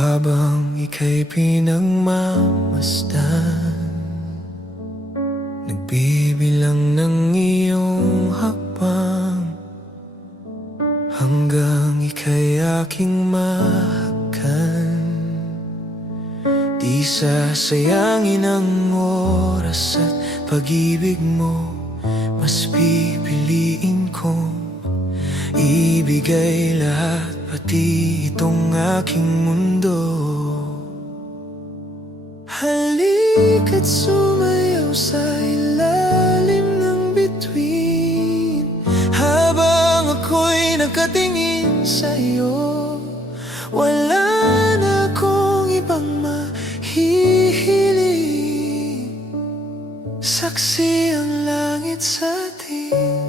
Habang ika'y pinagmamasdan, nagbibilang ng iyong hakbang, hanggang ika'y aking mahakan. Di sasayangin ang oras at pag-ibig mo, mas pipiliin kong ibigay lahat, pati itong aking mundo. Halika't sumayaw sa ilalim ng bituin, habang ako'y nakatingin sa'yo. Wala na akong ibang mahihiling, saksi ang langit sa atin.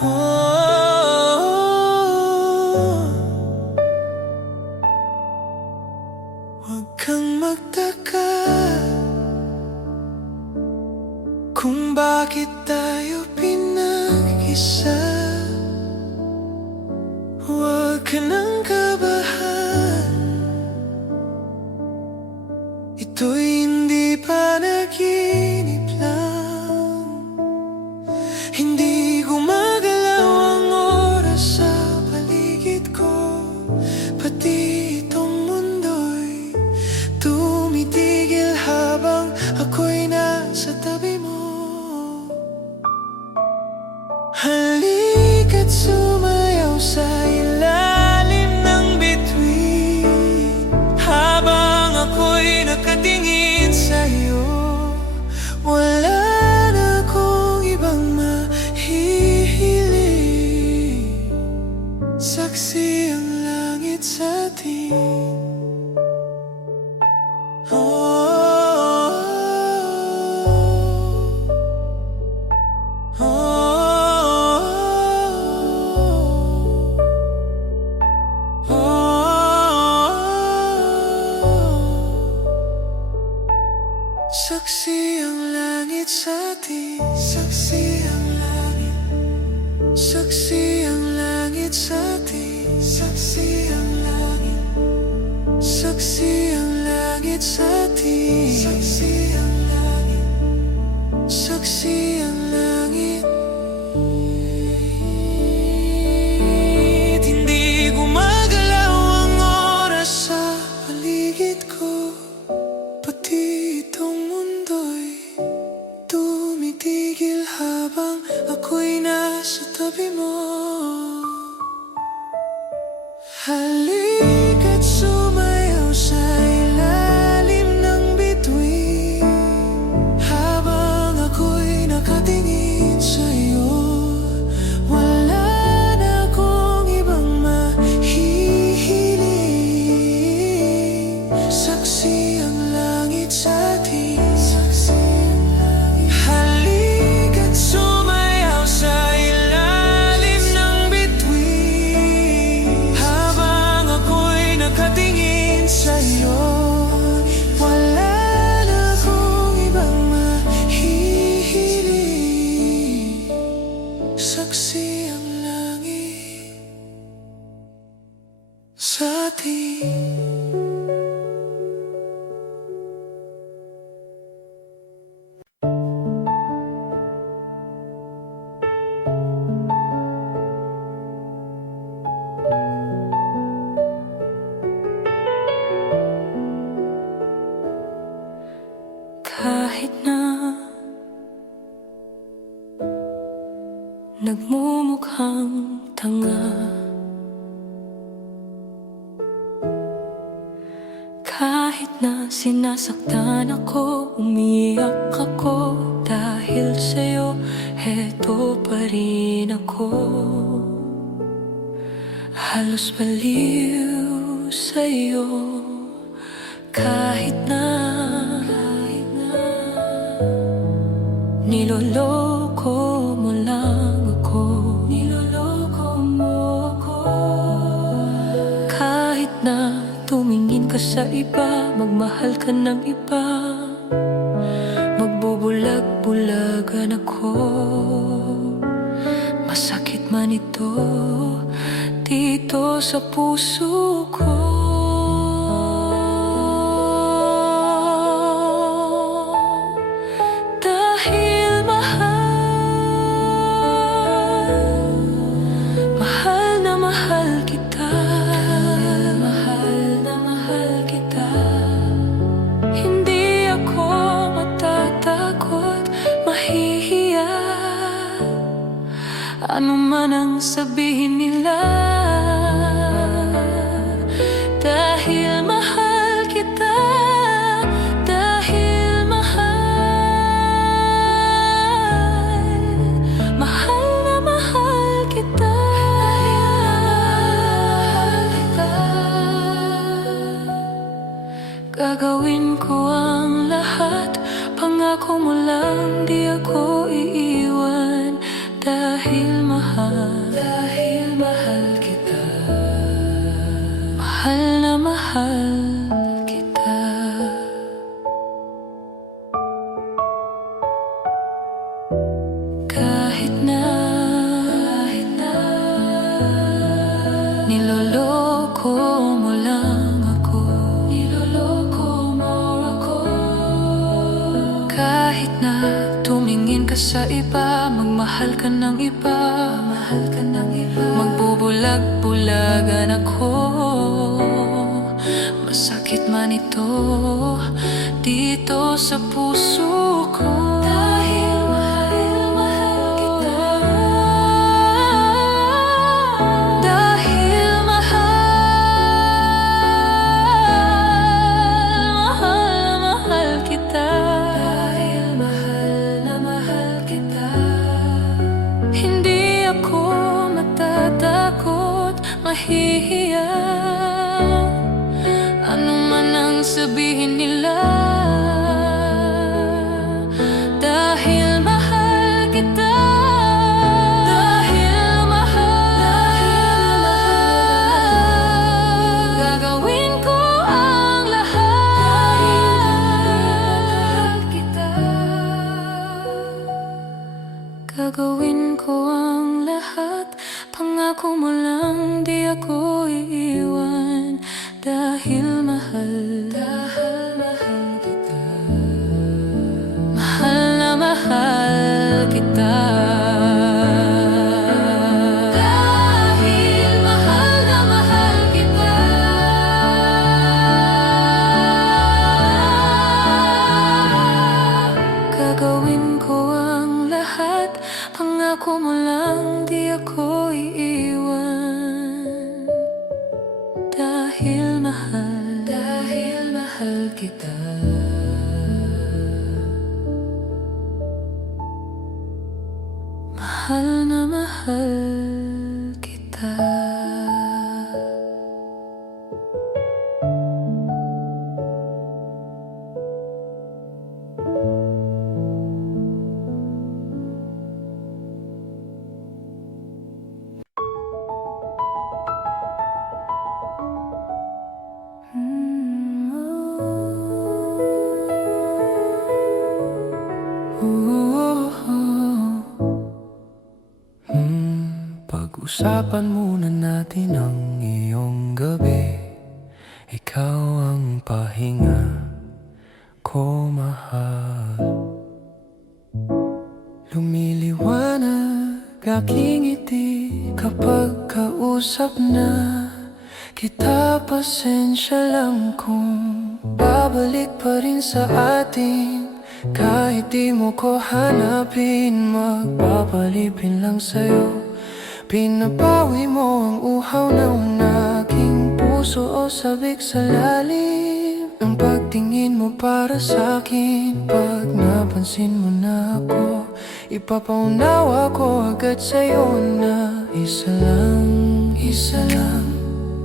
Huwag kang magtaka kung bakit tayo pinag-isa. Huwag ka nang kabahan, ito'y hindi panaginip lang. Hindi gumagalaw ang oras sa paligid ko, pati itong mundo'y tumitigil habang ako'y nasa tabi mo. Halika't sumayaw sa ilalim ng bituin, habang ako'y nakatingin sa'yo. Wala na akong ibang mahihiling, saksi ang langit sa atin. Saksi ang langit sa atin. Saksi ang langit. Saksi ang langit sa atin. Saksi ang langit. Saksi ang langit sa atin. Saksi ang langit. Saksi ang langit. Hindi gumagalaw ang oras sa paligid ko, pati itong mundo'y tumitigil habang ako'y nasa tabi mo. Halika't sumayaw sa ilalim ng bituin, habang ako'y nakatingin sa'yo. Wala na akong ibang mahihiling, saksi ang langit sa atin. Halika't sumayaw sa ilalim ng bituin, habang ako'y nakatingin sa'yo. Wala na akong ibang mahihiling, saksi ang langit sa atin. Kahit na nagmumukhang tanga, kahit na sinasaktan ako, umiyak ako, dahil sa'yo, heto pa rin ako. Halos baliw sa'yo, kahit na niloloko mo lang ako. Niloloko mo ako. Kahit na tumingin ka sa iba, magmahal ka ng iba, magbubulag-bulagan ako. Masakit man ito, dito sa puso ko. Dahil mahal na mahal kita. Mahal na mahal kita. Hindi ako matatakot, mahihiya, ano man ang sabihin nila. Dahil mahal kita, dahil mahal na mahal kita. Gagawin ko ang lahat, pangako mo lang di ako iiwan. Dahil mahal kita. Mahal na mahal kita. Kahit na niloloko mo lang ako, kahit na tumingin ka sa iba, magmahal ka ng iba, magbubulag-bulagan ako. Masakit man ito dito sa puso ko. Dahil mahal kita. Dahil mahal kita. Dahil mahal na mahal kita. Hindi ako matatakot, mahihiya, ano man ang sabihin nila. Dahil mahal kita. Dahil mahal, gagawin ko ang lahat. Dahil mahal kita. Gagawin ko ang lahat, pangako mo lang di ako iiwan. Dahil mahal kita. Mahal na mahal kita. Dahil mahal na mahal kita. Gagawin ko ang lahat, pangako mo lang di ako iiwan. Dahil mahal kita. Mahal na mahal kita. Pag-usapan muna natin ang iyong gabi. Ikaw ang pahinga ko, mahal. Lumiliwanag aking ngiti kapag kausap na kita. Pasensya lang kung babalik pa rin sa atin. Kahit di mo ko hanapin, magpapalipin lang sa'yo. Pinabawi mo ang uhaw ng aking puso o sabik sa lalim ng pagtingin mo para sa'kin. Pag napansin mo na ako, ipapaunawa ko agad sa'yo na isa lang, isa lang,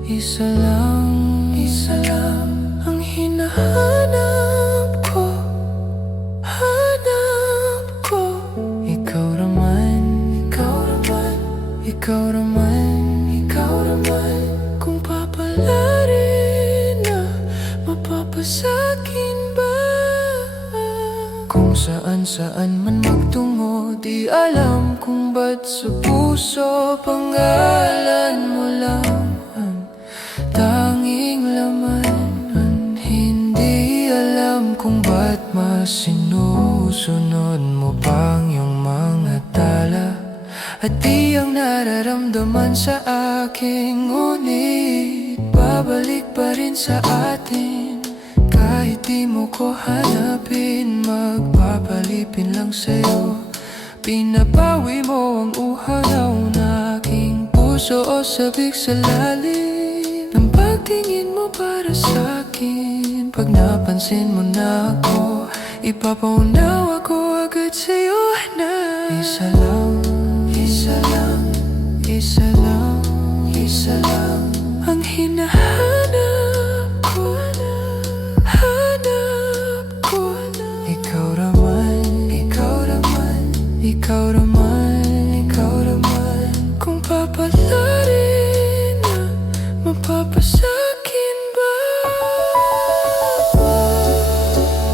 isa lang, isa lang ang hinahanap ko, hanap ko. Ikaw naman, ikaw naman, ikaw naman, ikaw naman. Kung papalarin na mapapasakin ba? Kung saan man magtungo, di alam kung ba't sa puso pangalan mo lang ang tanging laman. Hindi alam kung ba't mas sinusunod mo pang iyong mga tala. At di ang nararamdaman sa akin, ngunit babalik pa rin sa atin. Kahit di mo ko hanapin, magpapalipin lang sa'yo. Pinapawi mo ang uhanaw na aking puso o sabik sa lalim ng pagtingin mo para sa'kin. Pag napansin mo na ako, ipapaunawa ko agad sa'yo na isa lang, isa lang, isa lang, isa lang ang hinahanap ko, hanap ko. Ikaw raman, ikaw raman, ikaw raman, ikaw raman. Kung papalarin na mapapasakin ba?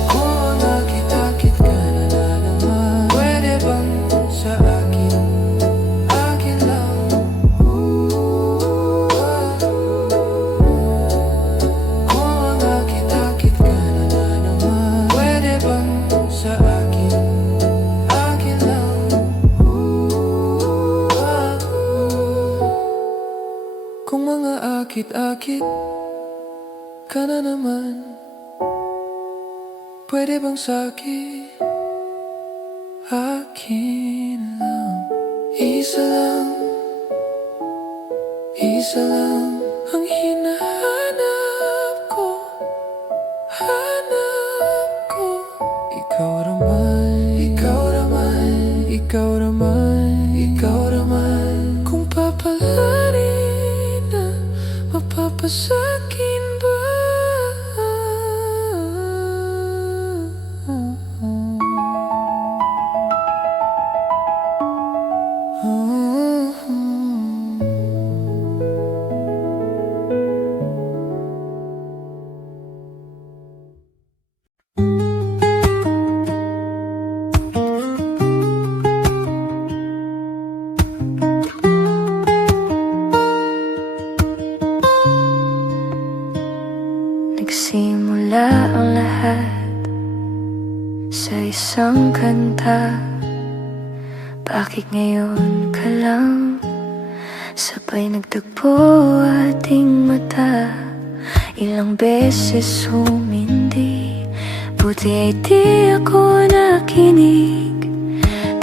Kung nakita-kit ka na naman, pwede bang sa akin, akin lang? Kung nakita-kit ka na naman, pwede bang sa akin, akin lang? Kung mga akit-akit ka na naman, pwede bang sa'kin, akin lang? Isa lang ang hinahanap ko, hanap ko. Ikaw raman, ikaw raman, ikaw raman, ikaw raman. Kung papalarin na mapapasakin ba? Nagsimula ang lahat sa isang kanta. Bakit ngayon ka lang sabay nagtagpo ating mata? Ilang beses humindi, buti ay di ako nakinig.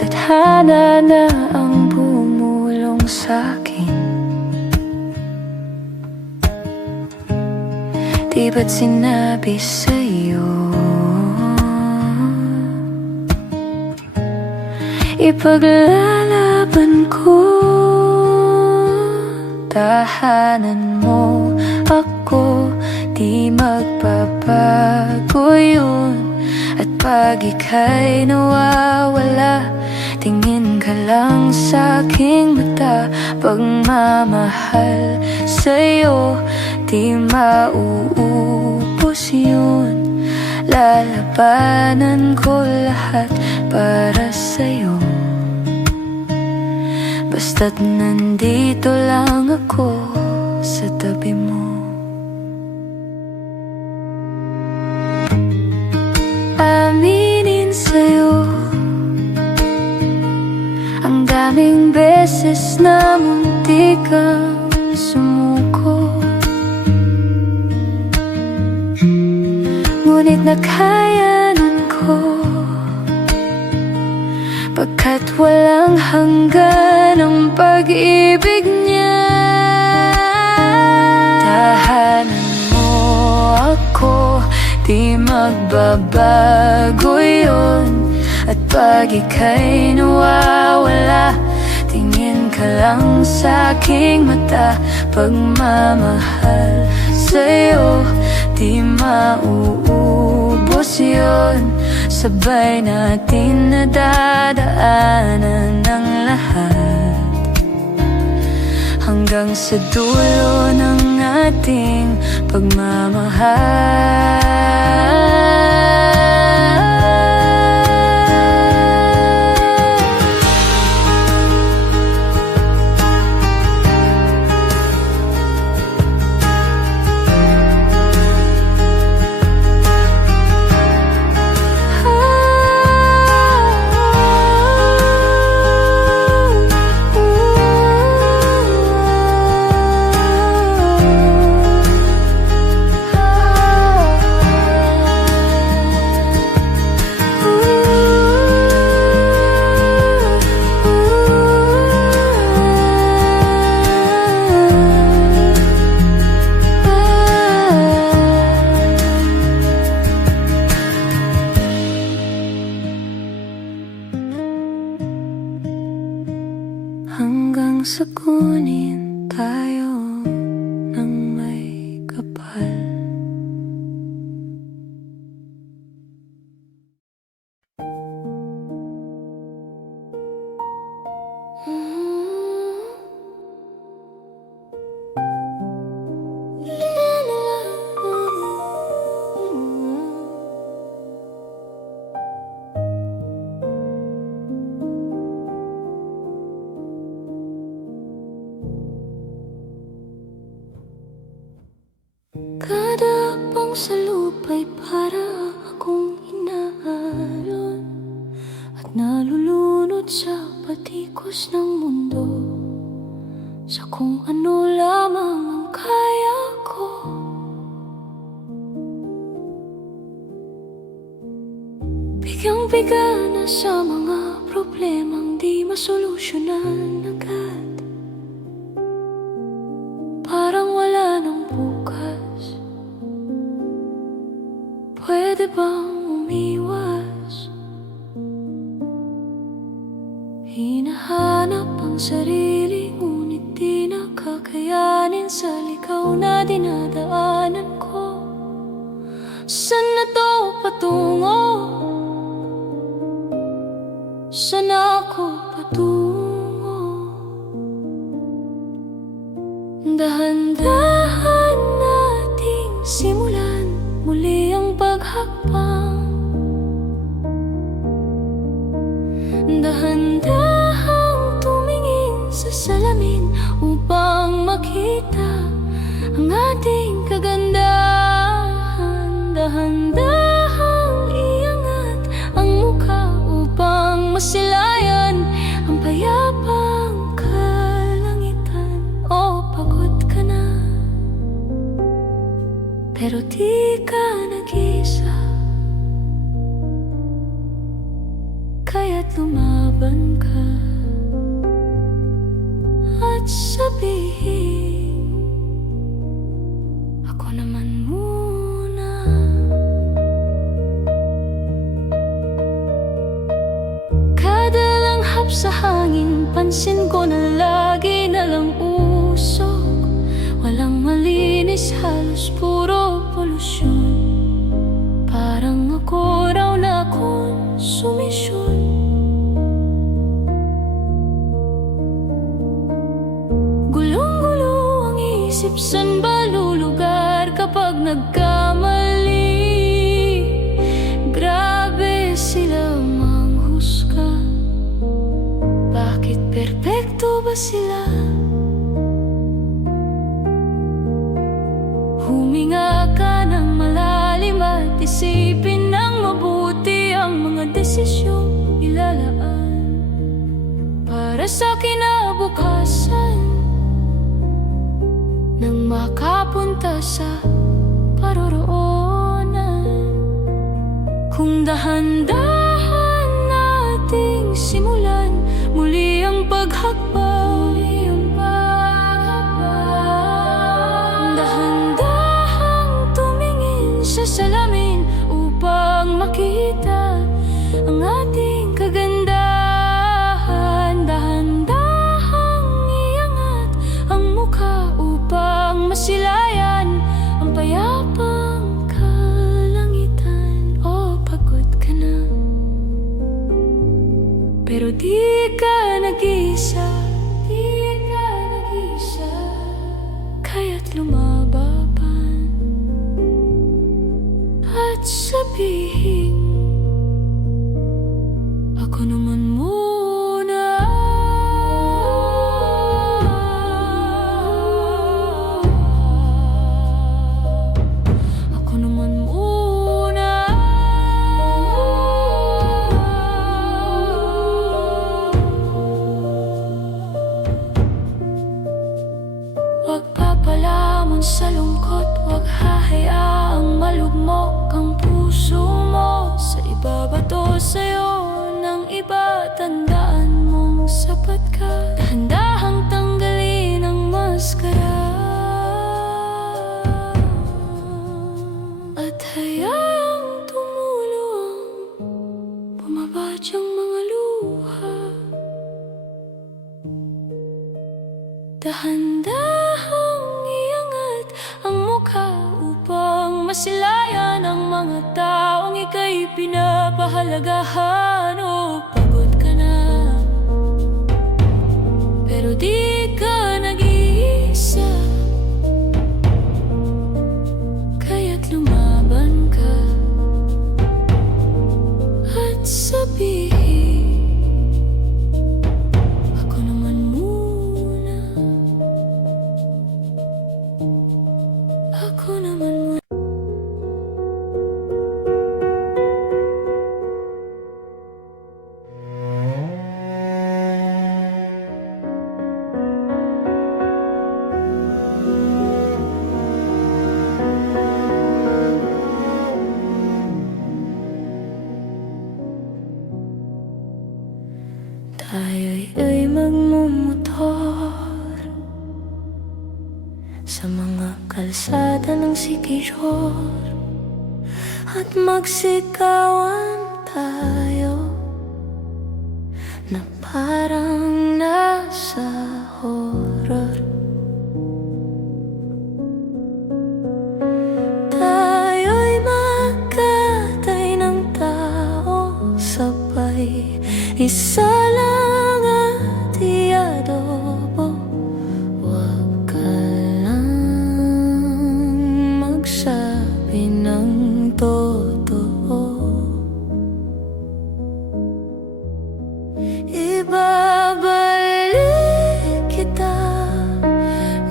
Tadhana na ang bumulong sa'kin. Di ba't sinabi sa'yo ipaglalaban ko? Tahanan mo ako, di magbabago yun. At pag ika'y nawawala, tingin ka lang sa aking mata. Pagmamahal sa'yo, di mauubos yun. Lalabanan ko lahat para sa'yo, basta't nandito lang ako sa tabi mo. Aminin sa'yo, ang daming beses na munti kang sumuko, ngunit nakayanan ko, pagkat walang hanggan ang pag-ibig niya. Tahanan mo ako, di magbabago yun. At pag ika'y nawawala, tingin ka lang sa aking mata. Pagmamahal sa'yo, di mauubos yun. Sabay natin nadadaanan ang lahat, hanggang sa dulo ng ating pagmamahal. sagunin tayo ng may kapal. Kada akbang sa lupa'y para akong inaalon at nalulunod sa patikos ng mundo, sa kung ano lamang ang kaya ko. Bigyang-biga na sa mga problemang di masolusyonan agad. Parang wala nang bukas. Pwede bang umiwas? Hinahanap ang sarili, ngunit di nakakayanin sa ligaw na dinadaanan ko. Saan na to patungo? Saan ako patungo? Dahan-dahan nating simulan muli ang paghakbang. Dahan-dahang tumingin sa salamin upang makita ang ating kagandahan. Dahan-dahang iangat ang mukha upang masilayan ang payapang kalangitan. O pagod ka na, pero di ka nag-isa, kaya't lumaban ka at sabihin, ako naman muna. Kada langhap sa hangin, pansin ko na lagi na lang usok. Walang malinis, halos puro polusyon. Parang ako raw na konsumisyon. Gulong-gulo ang isip, san ba lulugar kapag nagkamali? Grabe sila manghusga. Bakit perpekto ba sila? Huminga ka ng malalim at isipin ng mabuti ang mga desisyong ilalaan para sa kinabukasan, nang makapunta sa paroroonan. Kung dahan-dahan nating simulan muli ang paghakbang. Salamin upang makita ang ating kagandahan. Dahan-dahang iangat ang mukha upang masilayan ang payapang kalangitan. O pagod ka na, pero di ka nag-isa, kaya't lumaban at sabihin, ako naman muna. Ako naman muna. masilayan ang mga taong ika'y pinapahalagahan. O pagod ka na, pero di ka nag-iisa, kaya't lumaban ka at sabihin, ako naman muna, ako naman muna. Tayo'y magmumotor sa mga kalsada ng Siquijor at magsikawan tayo na parang nasa horror. Tayo'y magkatay ng tao sabay, isa lang at iadobo. Huwag ka lang magsabi ng totoo. Ibabalik kita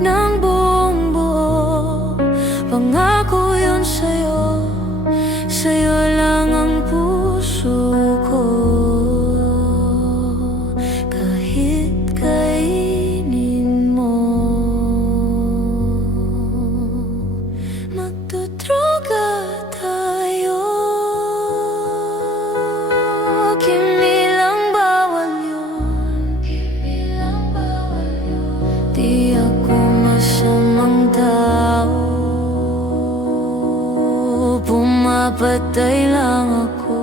ng buong buo. Pangako yun sa'yo, sa'yo lang ang puso ko. Di ako masamang tao, pumapatay lang ako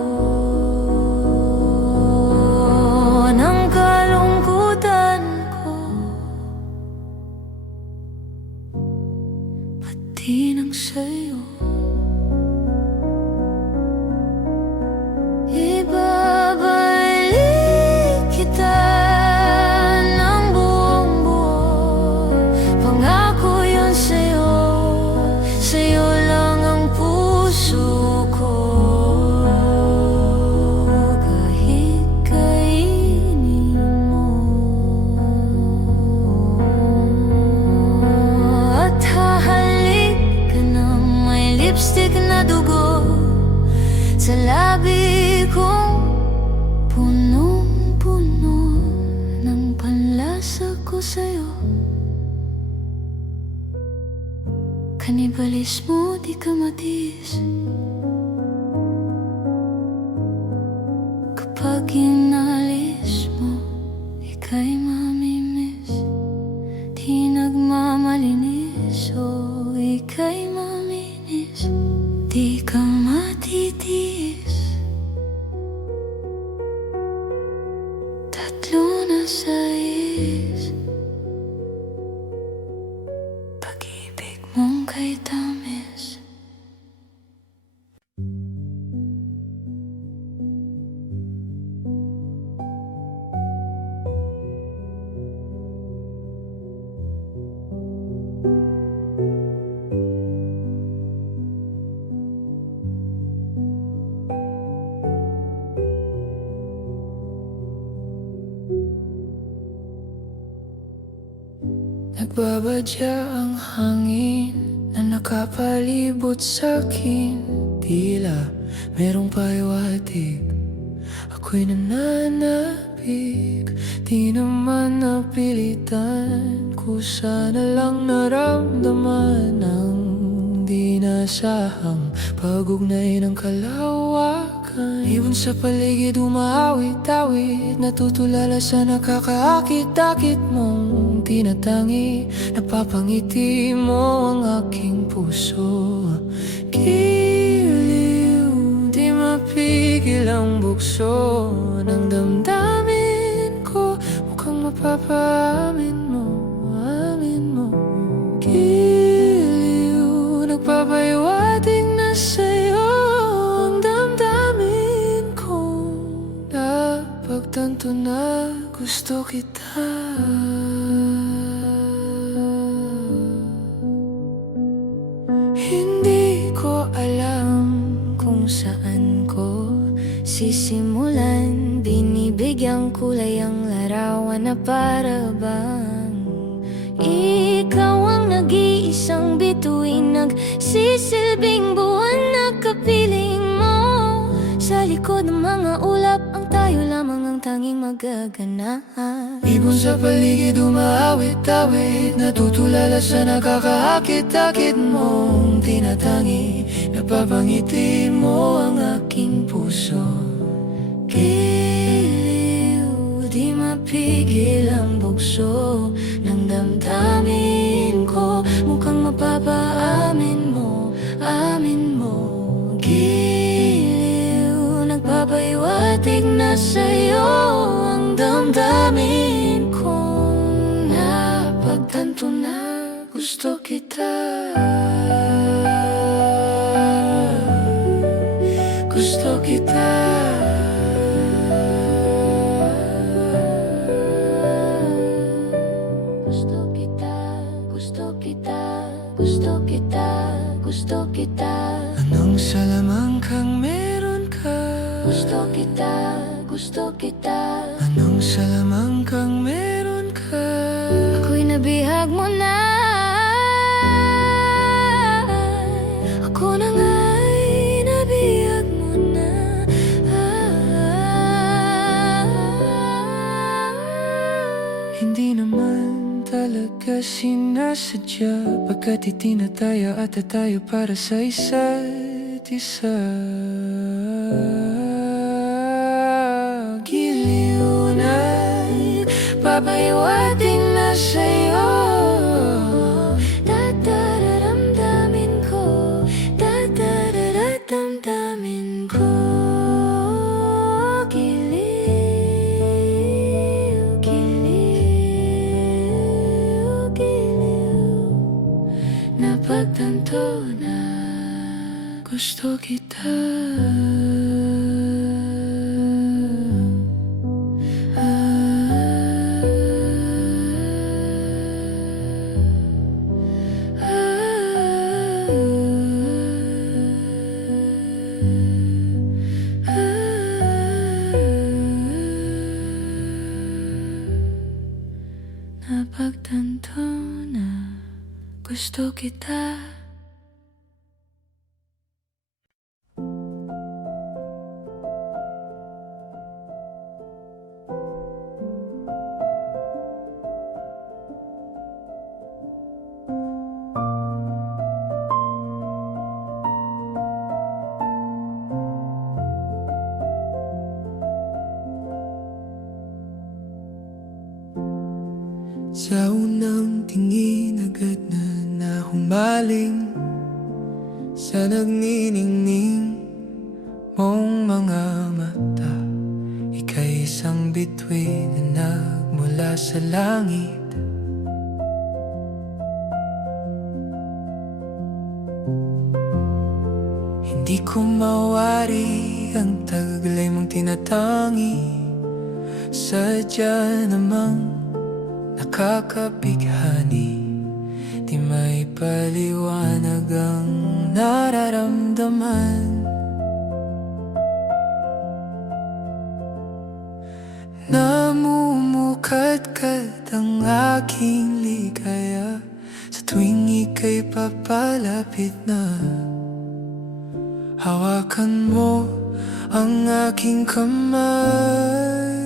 ng kalungkutan ko, pati ng sa'yo. Ibabalik kita ng buong buo. Pangako yun sa'yo, sa'yo lang ang puso ko. Kahit kainin mo at hahalik ka ng may lipstick na dugo sa labi kong punong-puno ng panlasa ko sa'yo. Kanibalismo di ka matiis kapag inalis mo, ika'y mamimiss. Di nagmamalinis, o ika'y maminis. Di ka matitiis, tatlo na sais. Pag-ibig mong kay tamis. Nagbabadya ang hangin na nakapalibot sa'kin. Tila merong pahiwatig, ako'y nananabik. Di naman napilitan, kusa na lang naramdaman ang di nasahang pag-ugnay ng kalawakan. Ibon sa paligid umaawit-awit, natutulala sa nakakaakit-akit mong tinatangi. Napapangiti mo ang aking puso. Giliw, di mapigil ang bukso ng damdamin ko. Mukhang mapapaamin mo, amin mo. Giliw, nagpapahiwatig tanto na gusto kita. Hindi ko alam Kung saan ko sisimulan, binibigyang kulay ang larawan na para bang ikaw ang nag-iisang bituin, nagsisilbing buwan na kapiling mo. Sa likod ng mga ulap, ang tayo lamang ang tanging magaganahan. Ibon sa paligid umaawit-awit, natutulala sa nakakaakit-akit mong tinatangi. Napapangiti mo ang aking puso. Giliw, di mapigil ang bugso ng damdamin ko. Mukhang mapapaamin mo, amin mo. Giliw, nagpapaiwatig na sa'yo ang damdamin kong napagtanto na gusto kita. Gusto kita. Gusto kita, gusto kita, gusto kita, gusto kita. Anong salamang kang meron ka? Gusto kita, gusto kita. Anong salamang kang meron ka? Ako'y nabihag mo na. Ako na nga'y nabihag mo na. Hindi naman talaga sinasadya, pagkat itinataya at tayo para sa isa't isa. Giliw na papaiwating na sa'yo. Dadararamdamin ko, dadararamdamin ko. Giliw, giliw, giliw. Napagtanto na Gusto kita. napagtanto na gusto kita. Sa unang tingin agad na humaling sa nagniningning mong mga mata. Ika'y isang bituin na nagmula sa langit. Hindi ko mawari ang taglay mong tinatangi. Sadya namang nakakabighani, di may paliwanag ang nararamdaman. Namumukadkad ang aking ligaya sa tuwing ika'y papalapit na. Hawakan mo ang aking kamay.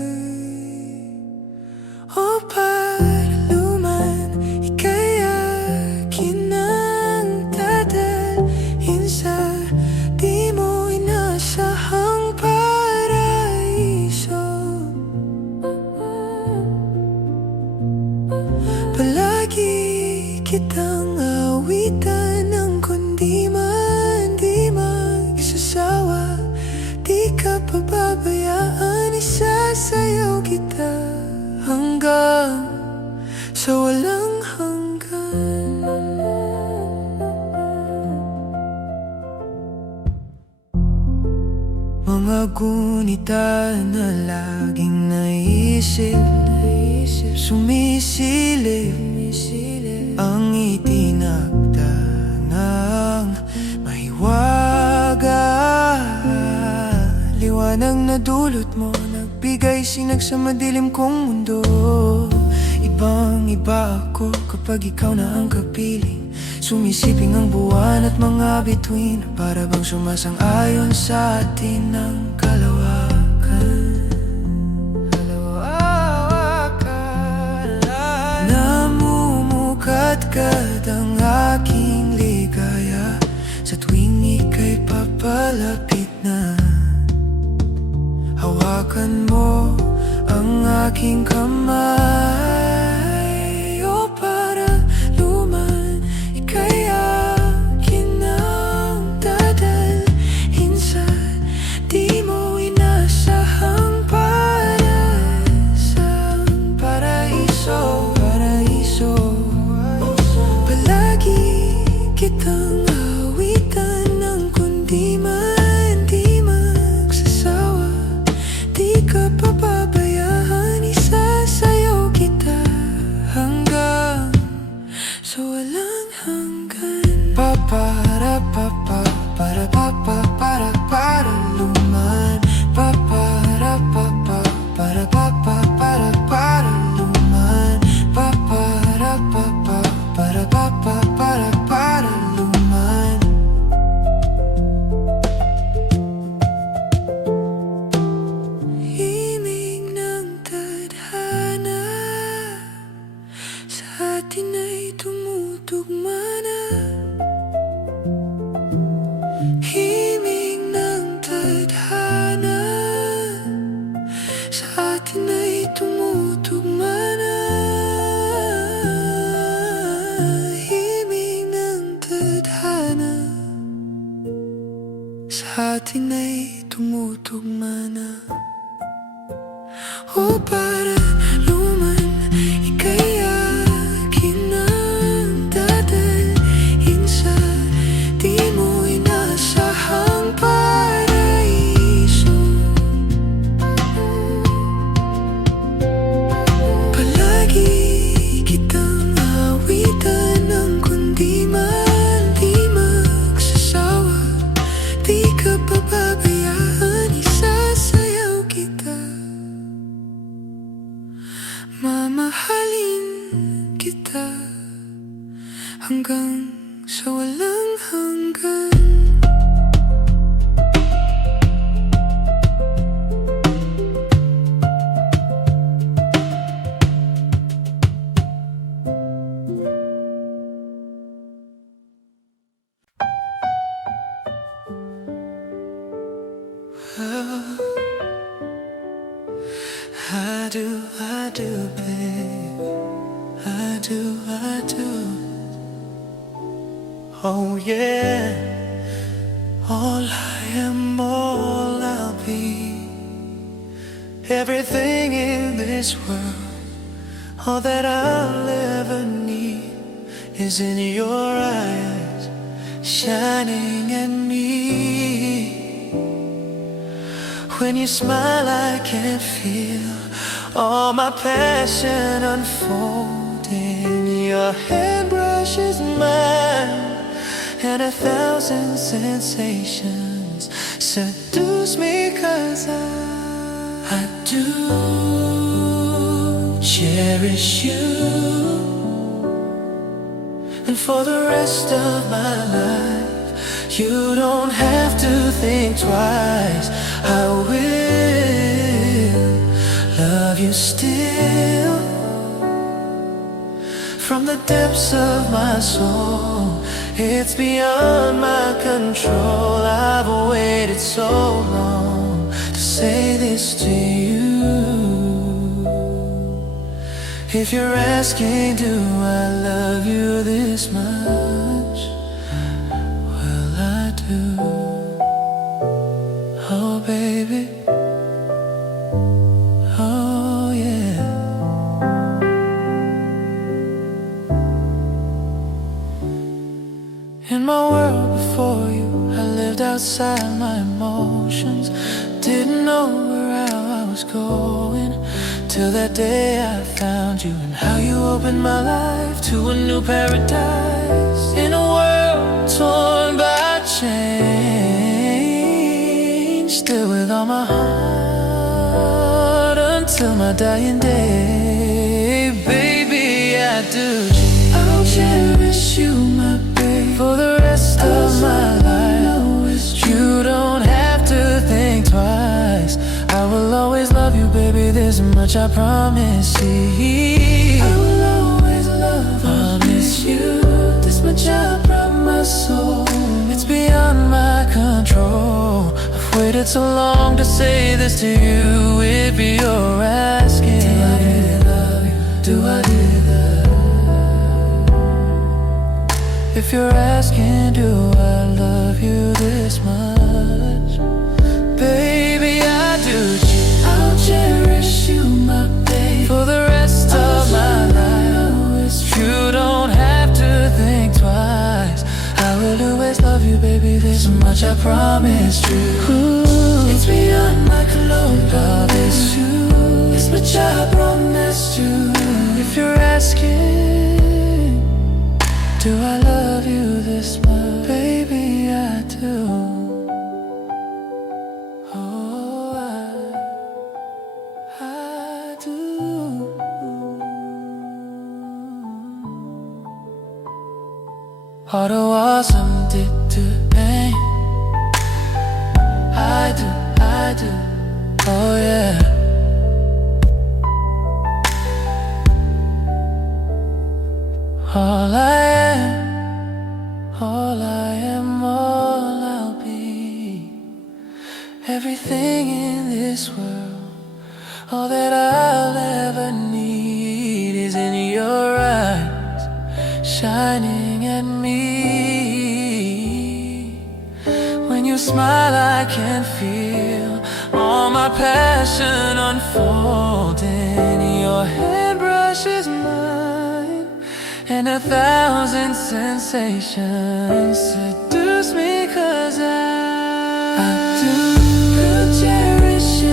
O paraluman, ika'y akin ang dadalhin sa di mo inasahang paraiso. Palagi kitang awitan ng kundi man di magsasawa. Di ka pababayaan, isasayaw kita hanggang sa walang hanggan. Mga Mga gunita na laging naisip, sumisilip ang itinakda ng mahiwaga. Liwanag na dulot mo, nagbigay sinag sa madilim kong mundo. Ibang iba ako kapag ikaw na ang kapiling. Sumisiping ang buwan at mga bituin, para bang sumasang-ayon sa atin ng kalawakan. Namumukadkad ang aking ligaya sa tuwing ika'y papalapit na. Hawakan mo ang aking kamay, o para luman ika'y akin ang dadalhin sa di mo inasahang paraiso. Palagi kitang awitan ng kundi man di magsasawa. Di ka papabayaan, isasayaw kita hanggang sa walang hanggan. Para luman. Para luman. Para luman. Himig ng tadhana sa atin ay tumutugma na. Himig ng tadhana sa atin ay tumutugma na. Himig ng tadhana sa atin ay tumutugma na. O para luman ika'y akin ang dadalhin sa di mo inasahang paraiso. Palagi kitang awitan ng kundi man di magsasawa. Di ka pababayaan, isasayaw kita. Mamahalin kita hanggang sa walang hanggan. I do, babe. I do. Oh yeah. All I am, all I'll be. Everything in this world, all that I'll ever need is in your eyes, shining at me. When you smile, I can feel all my passion unfolding. Your hand brushes mine, and 1,000 sensations seduce me, 'cause I do cherish you. And for the rest of my life, you don't have to think twice. I will love you still. From the depths of my soul, it's beyond my control. I've waited so long to say this to you. If you're asking, do I love you this much? Well, I do. Oh, baby. Oh, yeah. In my world before you, I lived outside my emotions. didn't know where I was going, till that day I found you, and how you opened my life to a new paradise. In a world torn by change, still with all my heart until my dying day. Baby, I do. I'll cherish you, my babe, for the rest of my life. You don't have to think twice. I will always love you, baby, this much I promise you. I will always promise you, this much I promise. So it's beyond my control. I've waited so long to say this to you. If you're asking, do I really love you? Do I really love you? If you're asking, do I love you this much? Baby, I do. I'll cherish you, my babe, for the rest of my life. You don't have to think twice. I will always love you, baby, this much I promise you. It's beyond my control, promise you, this much I promise you. If you're asking, do I love you this much? Baby, I do. Oh, I do. All the walls I'm did to pain, I do. Oh yeah. All I am, all I'll be. Everything in this world, all that I'll ever need is in your eyes, shining at me. When you smile, I can feel all my passion unfolding. Your hand brushes mine, and 1,000 sensations seduce me, 'cause I do cherish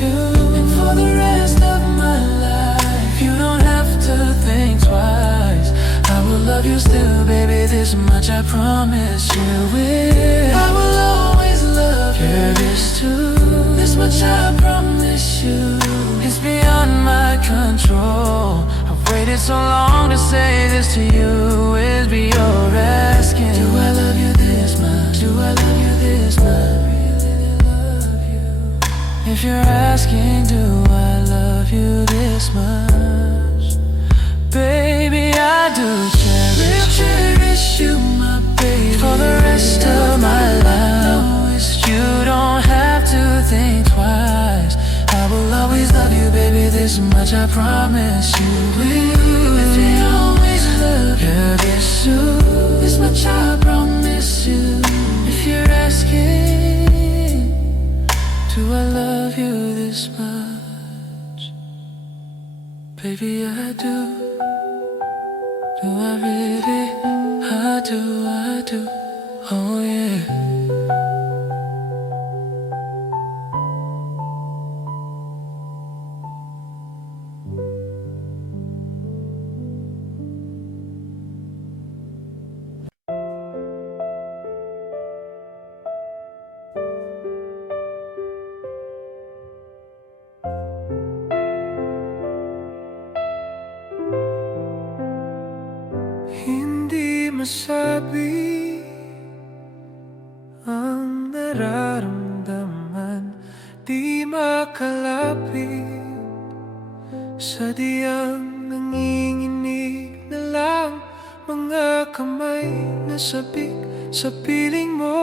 you, and for the rest of my life. You don't have to think twice. I will love you still, baby, this much I promise you will. I will always love you, this too, this much I promise you. It's beyond my control. I've waited so long to say this to you. Is be your asking, do I love you this much? Do I love you this much? Really love you. If you're asking, do I love you this much? Baby, I do cherish you, my baby, for the rest of my life. You don't have to think twice. I will always love you, baby, this much I promise you will. If you always love you, this too, this much I promise you. If you're asking, do I love you this much? Baby, I do. Do I really? I do. Oh yeah. Hindi masabi ang nararamdaman, di makalapit, sadyang nanginginig na lang mga kamay na sabik sa piling mo.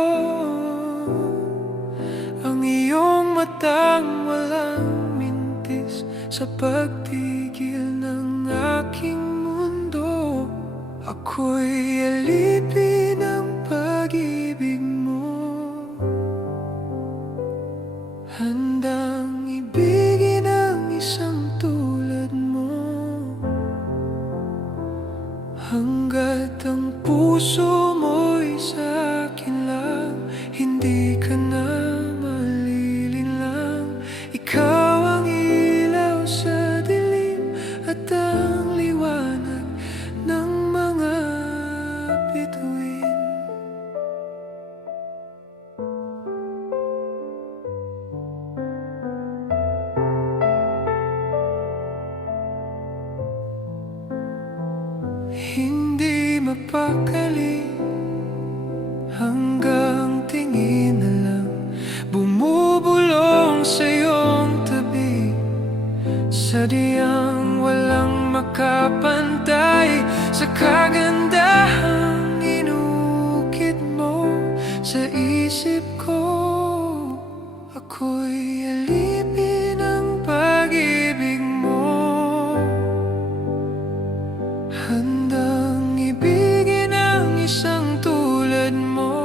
Ang iyong matang walang mintis sa pagtigil ng aking mundo. Ako'y alipin ng pag-ibig mo, handang ibigin ang isang tulad mo. Hanggat ang puso mo'y sa'kin lang, hindi ka na mali. hanggang tingin na lang bumubulong sa iyong tabi. Sadyang walang makapantay sa kagandahang inukit mo sa isip ko. Ako'y alipin ng pag-ibig mo, handang ibigin ang isang tulad mo.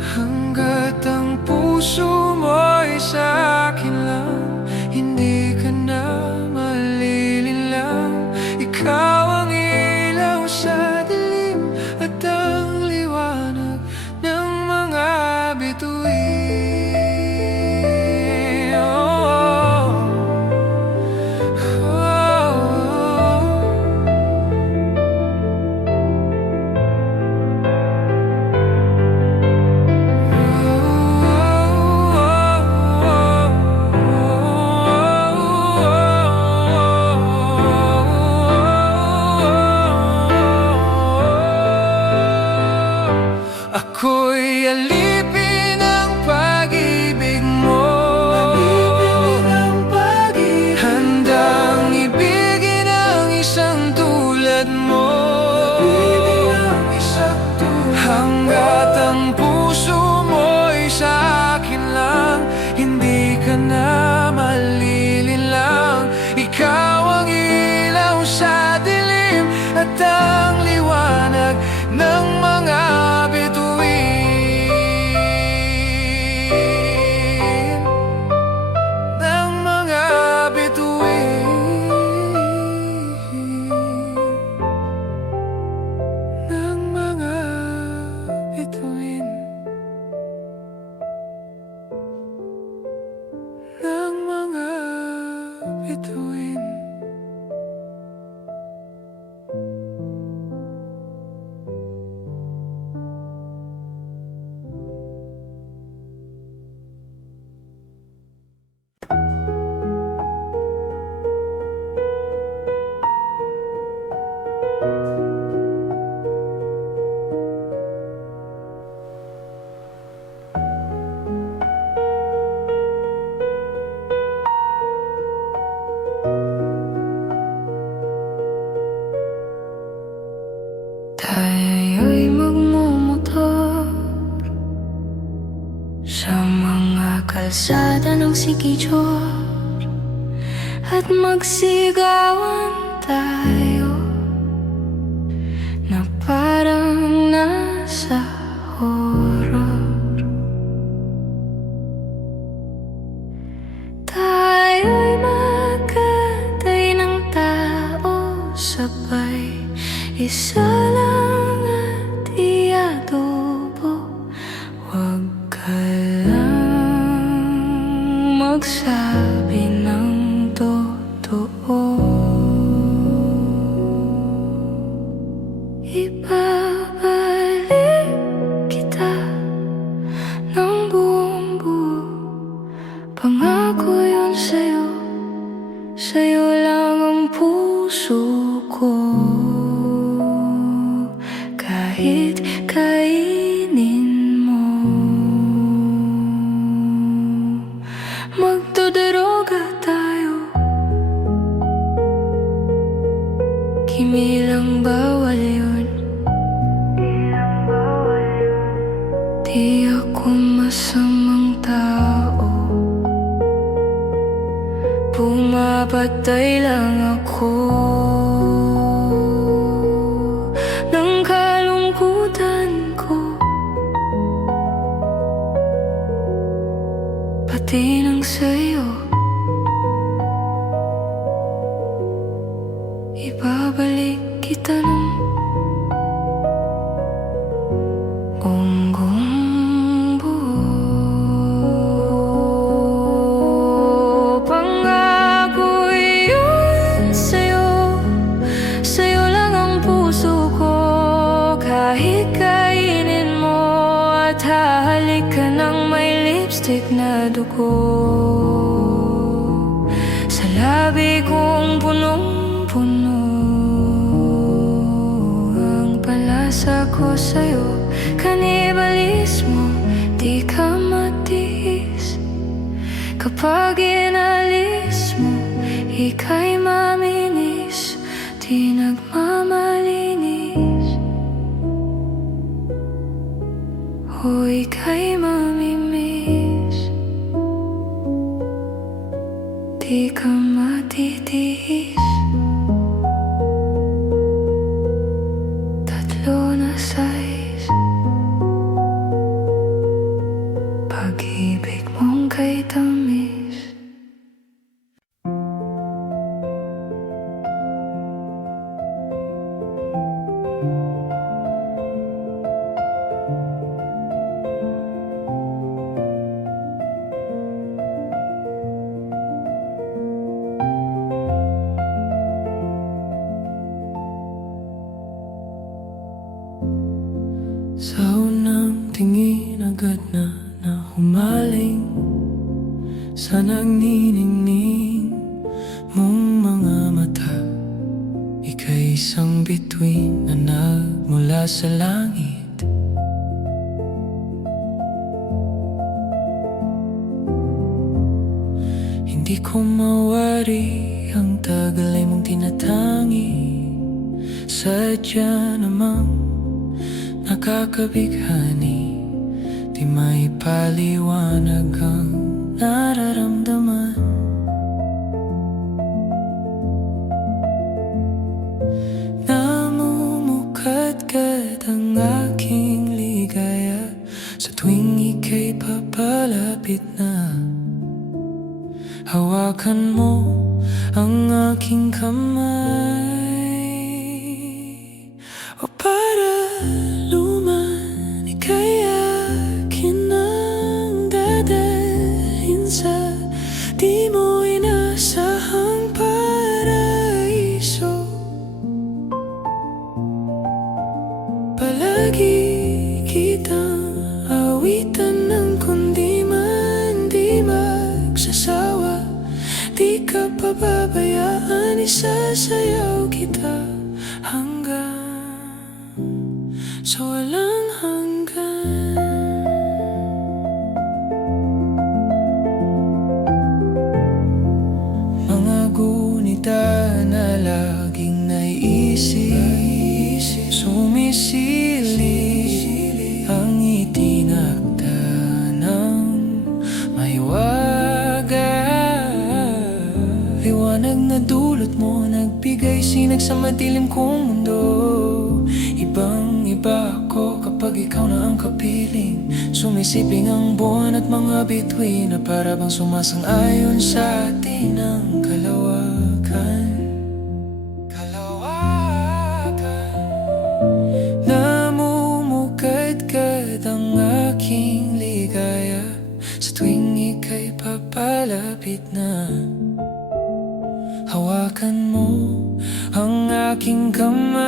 Hanggat ang puso mo'y sa akin lang, hindi ka na malilinlang. Ikaw ang ilaw sa dilim at ang liwanag ng mga bituin. Ako'y alipin ng pag-ibig mo, handang ibigin ang isang tulad mo. Hanggat ang puso mo'y sa akin lang, hindi ka na malilinlang. Ikaw ang ilaw sa dilim at ang liwanag ng mga bituin. Tayo'y magmumotor sa mga kalsada ng Siquijor at magsigawan tayo na parang nasa horror. Tayo'y magkatay ng tao sabay, isa lang at iadobo. Huwag ka lang magsabi ng totoo. Ibabalik kita ng buong buo. Pangako yun sa'yo, sa'yo lang ang puso ko. Kahit kainin mo, magdodroga tayo, kimilang bawal yun. Di ako masamang tao, pumapatay lang ako ng kalungkutan ko, pati ng sa'yo. Ibabalik kita ng unggong buo. Pangako yun sa'yo, sa'yo lang ang puso ko. Kahit kainin mo at hahalik ka ng may lipstick na dugo, sa labi kong punong-puno ang palasa ko sa'yo. Kanibalismo, di ka matiis. Kapag inalis mo, ika'y maminis, di nagmamalinis. O ika'y mamimiss, di ka matitiis. Tatlo na size, pag-ibig mong kay tamis. Sa unang tingin agad na humaling sa nagniningning mong mga mata. Ika'y isang bituin na nagmula sa langit. Hindi ko mawari ang tagalay mong tinatangi. Sadya namang nakakabighani, di maipaliwanag ang nararamdaman. Namumukadkad ang aking ligaya sa tuwing ika'y papalapit na. Hawakan mo ang aking kamay, o para luman, ika'y akin ang dadalhin sa di mo inasahang paraiso. Palagi kitang awitan ng kundi man di magsasawa. Di ka pababayaan, isasayaw kita hanggang sa walang hanggan. Mga gunita na laging naiisip, sumisili ang itinakda ng may waga. Liwanag na dulot mo, nagbigay sinag sa madilim kong mundo. Ibang-iba ako kapag ikaw na ang kapiling. Sumisiping ang buwan at mga bituin na para bang sumasang-ayon sa atin ang kalawakan. Namumukadkad ang aking ligaya sa tuwing ika'y papalapit na. Hawakan mo ang aking kamay,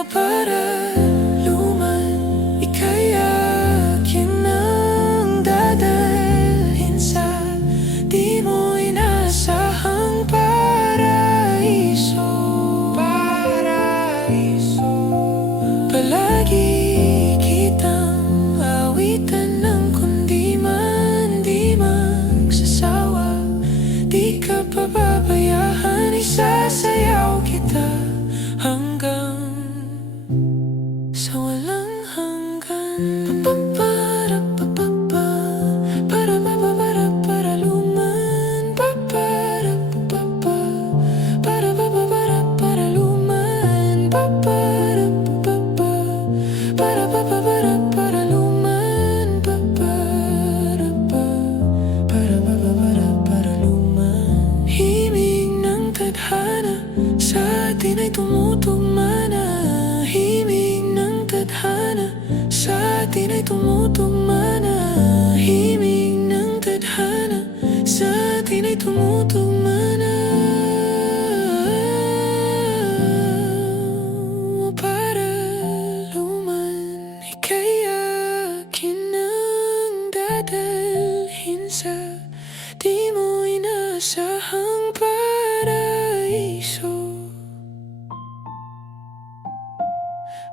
o para luman, ika'y akin ang dadalhin sa di mo inasahang paraiso. Palagi kitang awitan ng kundi man di magsasawa. Di ka pababayaan, isasayaw kita hanggang sa walang hanggan. Para luman, para luman, para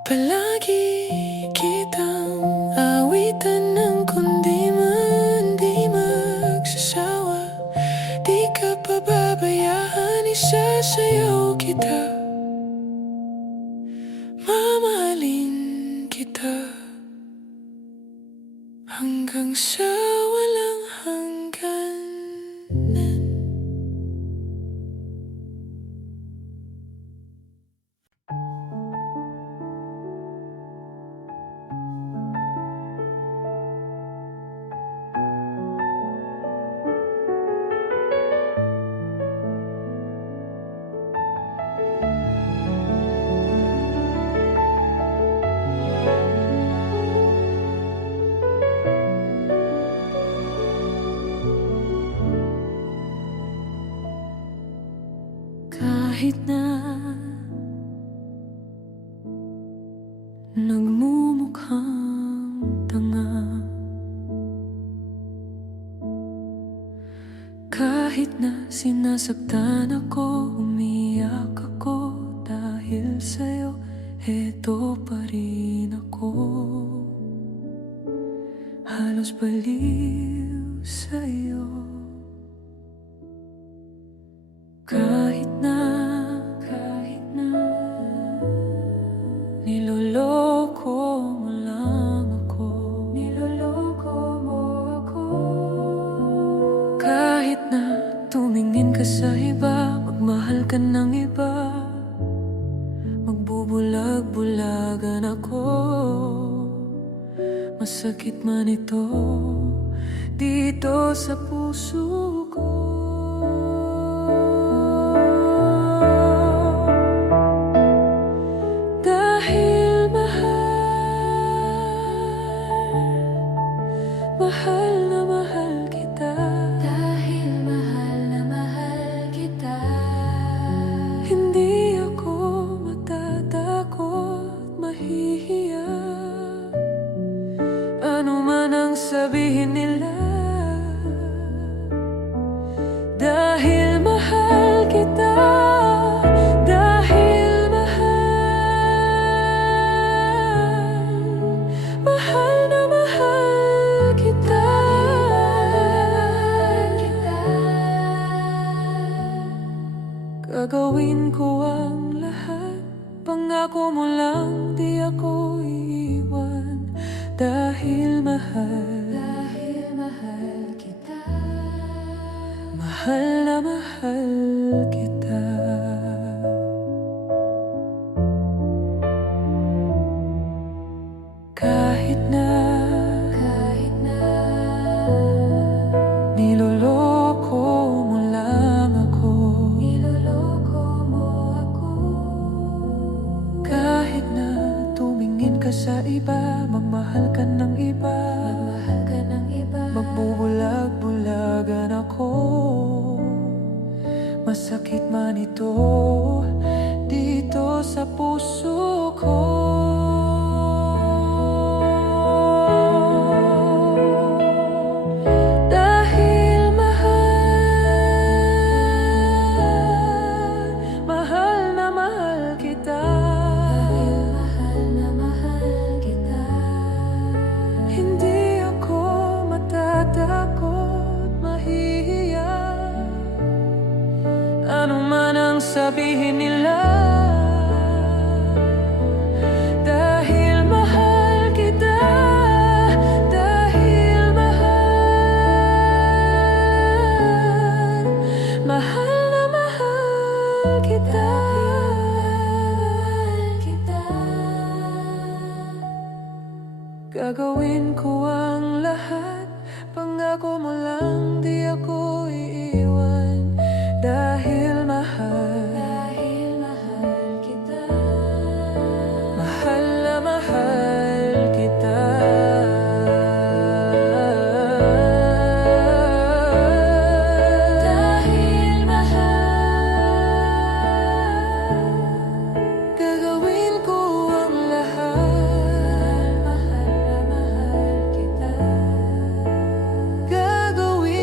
Palagi kitang awitan ng kundi man di magsasawa. Di ka pababayaan, isasayaw kita. Mamahalin kita hanggang sa walang hangganan. Kahit na nagmumukhang tanga, kahit na sinasaktan ako, umiyak ako dahil sa'yo, eto pa rin ako. Halos baliw sa'yo. Kahit na niloloko mo lang ako, niloloko mo ako. Kahit na tumingin ka sa iba, magmahal ka ng iba, magbubulag-bulagan ako. Masakit man ito dito sa puso ko. Mahal na mahal kita. Dahil mahal na mahal kita. Hindi ako matatakot, mahihiya. Ano man ang sabihin nila. Dahil mahal kita. Dahil mahal na mahal kita. Gagawin ko ang lahat, pangako mo lang di ako iiwan. Dahil mahal kita. Mahal na mahal kita. Kahit na niloloko mo lang ako, niloloko mo ako. Kahit na tumingin ka sa iba, magmahal ka ng iba, magmahal ka ng iba, magbubulag-bulagan ako. Masakit man ito dito sa puso ko. Ano man ang sabihin nila. Dahil mahal kita. Dahil mahal na mahal kita. Gagawin ko ang lahat, pangako mo lang di ako iiwan. Dahil mahal kita. Mahal na mahal kita. Dahil mahal, gagawin ko ang lahat. Mahal na mahal kita. Gagawin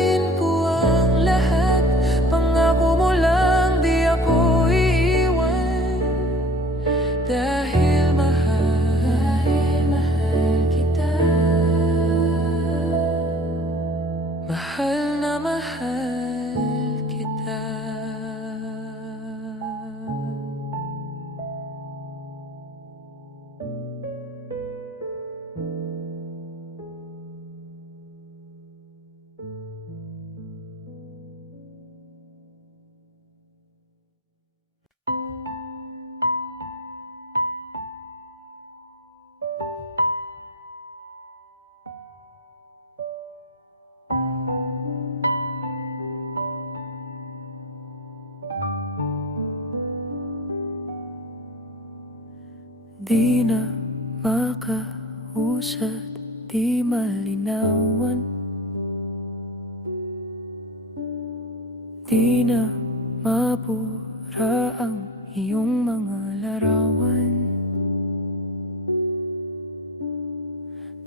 Di na makausad, di malinawan, di na mabura ang iyong mga larawan.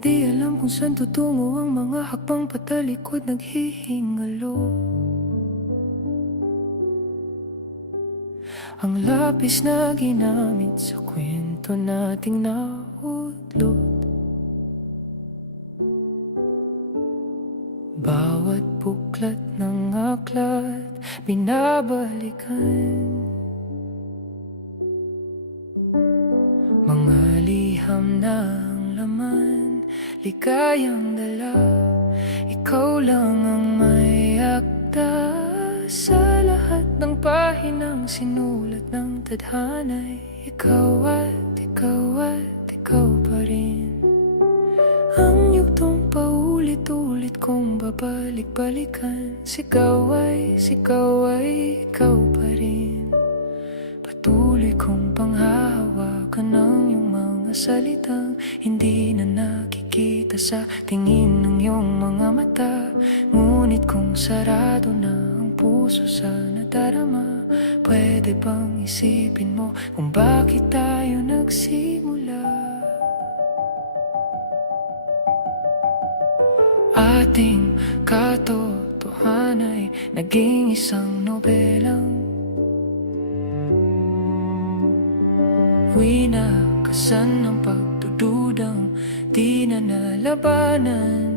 Di alam kung saan tutungo ang mga hakbang patalikod, naghihingalo. Ang lapis na ginamit sa kwento nating naudlot, bawat buklat ng aklat binabalikan. Mga liham na ang laman, ligayang dala, ikaw lang ang may akda. Sa lahat ng pahinang sinulat ng tadhana'y ikaw at ikaw at ikaw pa rin. Ang yugtong paulit-ulit kong babalik-balikan, sigaw ay ikaw pa rin. Patuloy kong panghahawakan ng iyong mga salitang hindi na nakikita sa tingin ng iyong mga mata. Ngunit kung sarado na ang puso sa nadarama, pwede bang isipin mo kung bakit tayo nagsimula? Ating katotohanan ay naging isang nobelang winakasan ng pagdududang di na nalabanan.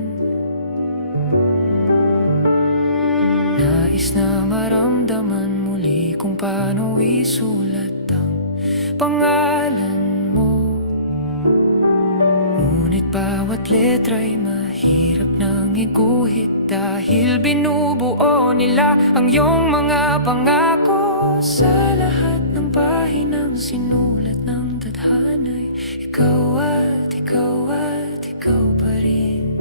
Nais na maramdaman muli kung paano isulat ang pangalan mo. Ngunit bawat letra'y mahirap nang iguhit, dahil binubuo nila ang iyong mga pangako. Sa lahat ng pahinang sinulat ng tadhana'y ikaw at ikaw at ikaw pa rin.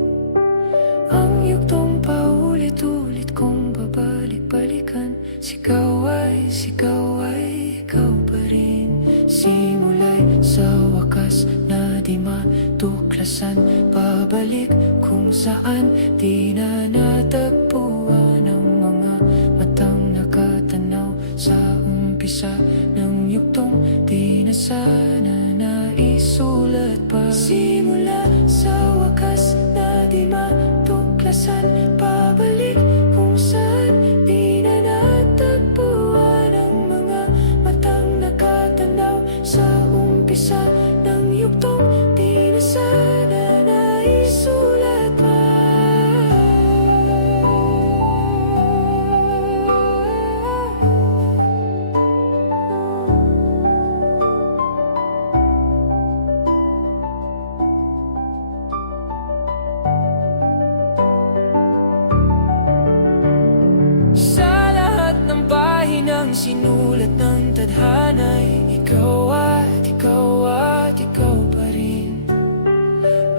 Ang yugtong paulit-ulit kong babalik-balikan, sigaw ay ikaw pa rin. Simula'y sa wakas na di matuklasan, pabalik kung saan di na natagpuan ang mga matang nakatanaw sa umpisa ng yugtong di na sana naisulat pa. Simula sa wakas na di matuklasan, pabalik kung saan di na natagpuan ang mga matang nakatanaw sa umpisa ng yugtong di na sana naisulat pa. Sa lahat ng pahinang sinulat ng tadhana'y ikaw at ikaw pa rin.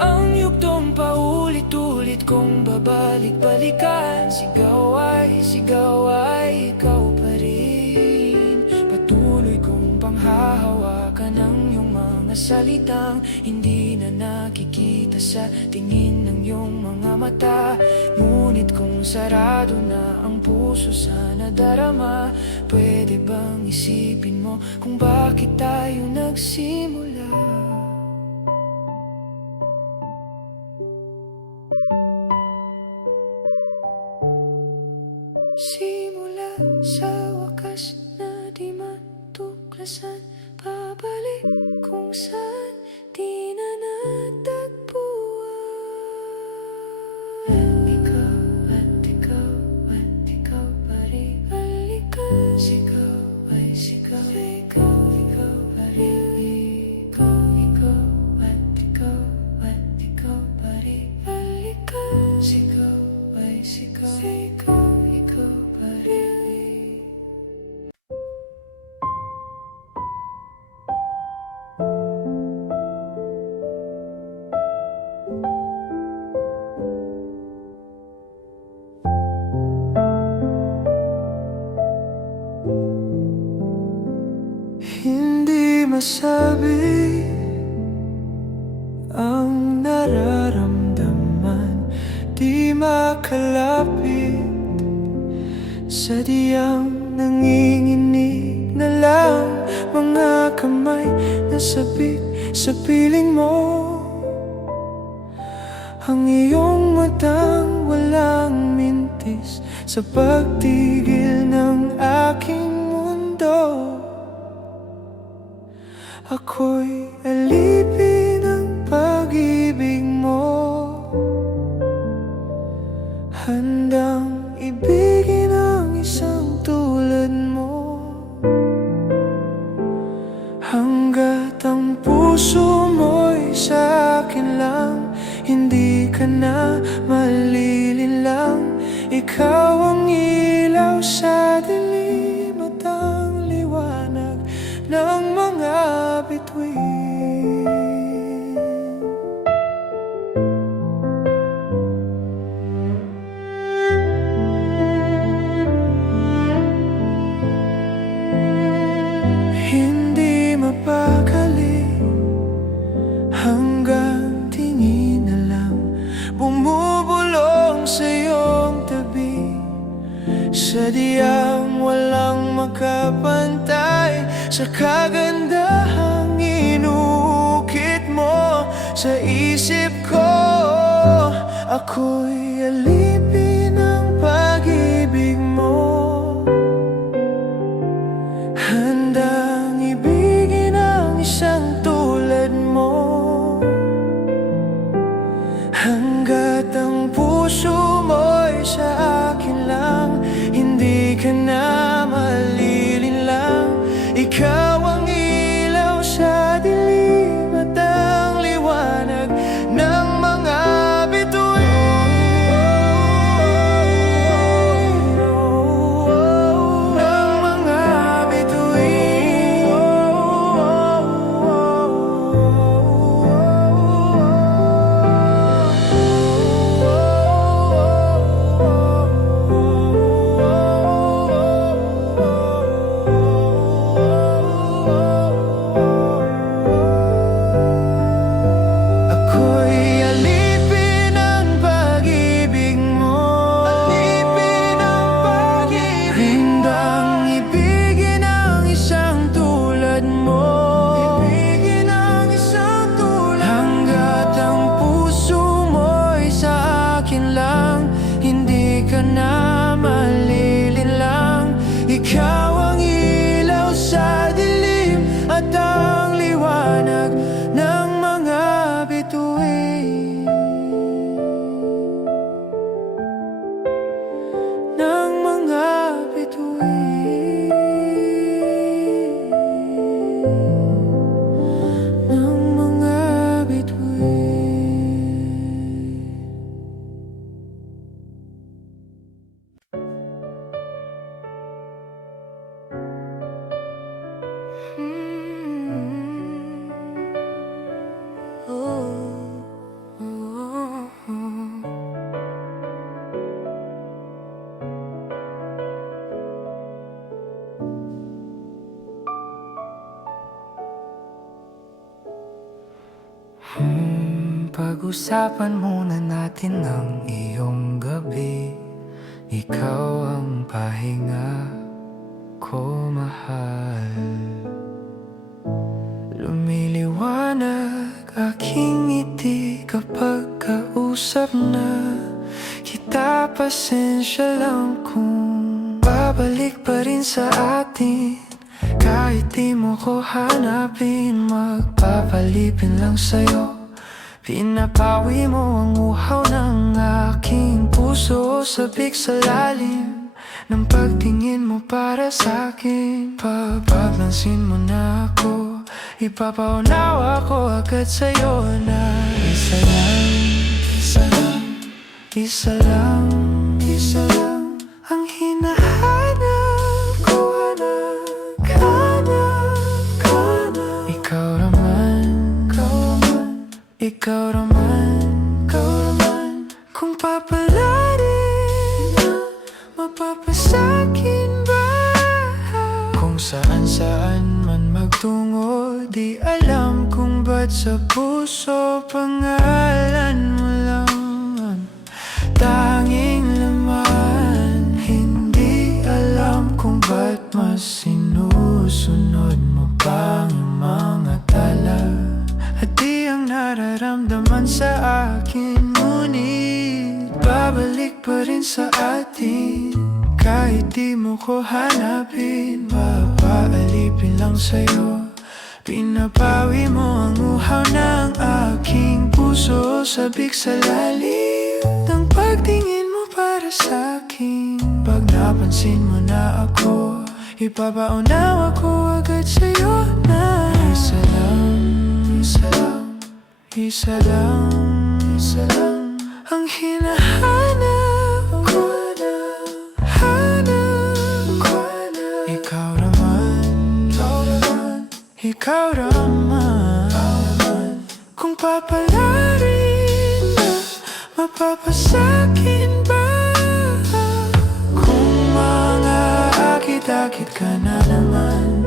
Ang yugtong paulit-ulit kong babalik-balikan, sigaw ay ikaw pa rin. Patuloy kong panghahawakan ang iyong mga salitang hindi na nakikita sa tingin ng iyong mga mata. Ngunit kung sarado na ang puso sa nadarama, pwede bang isipin mo kung bakit tayo nagsimula? Simula sa wakas na di matuklasan, pabalik kung saan di na natagpuan. Ikaw at ikaw at ikaw pa rin. Halika, sigaw ay sigaw, ikaw pa rin. Ikaw at ikaw at ikaw pa rin. Halika, sigaw ay sigaw, ikaw pa rin. Hindi masabi kalapit, sadyang nanginginig na lang mga kamay na sabik sa piling mo. Ang iyong matang walang mintis sa pagtigil ng aking mundo. Ako'y alipin ng pag-ibig mo, handang ibigin ang isang tulad mo. Hanggat ang puso mo'y sa akin lang, hindi ka na malilinlang. Ikaw ang ilaw sa dilim at ang liwanag ng mga bituin. Hindi mapakali hanggang tingin na lang bumubulong sa iyong tabi, sadyang walang makapantay sa kagandahang inukit mo sa isip ko. Ako'y alipin ng pag-ibig mo, handang ibigin ang isang tulad mo. Hanggat ang puso mo'y sa akin lang, hindi ka na malilinlang. Ikaw ang ilaw sa dilim at ang liwanag ng mga bituin. Ng mga bituin. Ako'y alipin ng pag-ibig mo, alipin ng pag-ibig, handang ibigin ang isang tulad mo, ibigin ang isang tulad. Hanggat ang puso mo'y sa akin lang, hindi ka na malilinlang. Ikaw ang ilaw sa dilim at ang liwanag ng mga bituin. Ng mga bituin. Ng mga bituin. Pag-usapan muna natin ang iyong gabi. Ikaw ang pahinga ko, mahal. Lumiliwanag aking ngiti kapag kausap na kita. Pasensya lang kung babalik pa rin sa atin. Kahit di mo ko hanapin, magpapalipin lang sa'yo. Pinapawi mo ang uhaw ng aking puso, sabik sa lalim ng pagtingin mo para sa'kin. Pagpansin mo na ako, ipapaunawa ko agad sa'yo na isa lang, isa lang, isa lang, isa lang ang hinahanap ko, hanap, hanap. Ikaw naman, ikaw naman, kung papalarin na mapapasakin ba? Kung saan-saan man magtungo, di alam kung ba't sa puso pangalan mo lang. Tanging at di ang nararamdaman sa akin. Ngunit babalik pa rin sa atin. Kahit di mo ko hanapin, papaalipin lang sa'yo. Pinapawi mo ang uhaw ng aking puso. Sabik sa lalim ng pagtingin mo para sa'kin. Pag napansin mo na ako, ipapaunawa ko agad sa'yo na isa lang, isa lang, isa lang, isa lang ang hinahanap ko na, hanap ko na. Ikaw naman, ikaw naman, ikaw naman. Kung papalarin na, mapapasakin ba? Kung mga akit-akit ka na naman,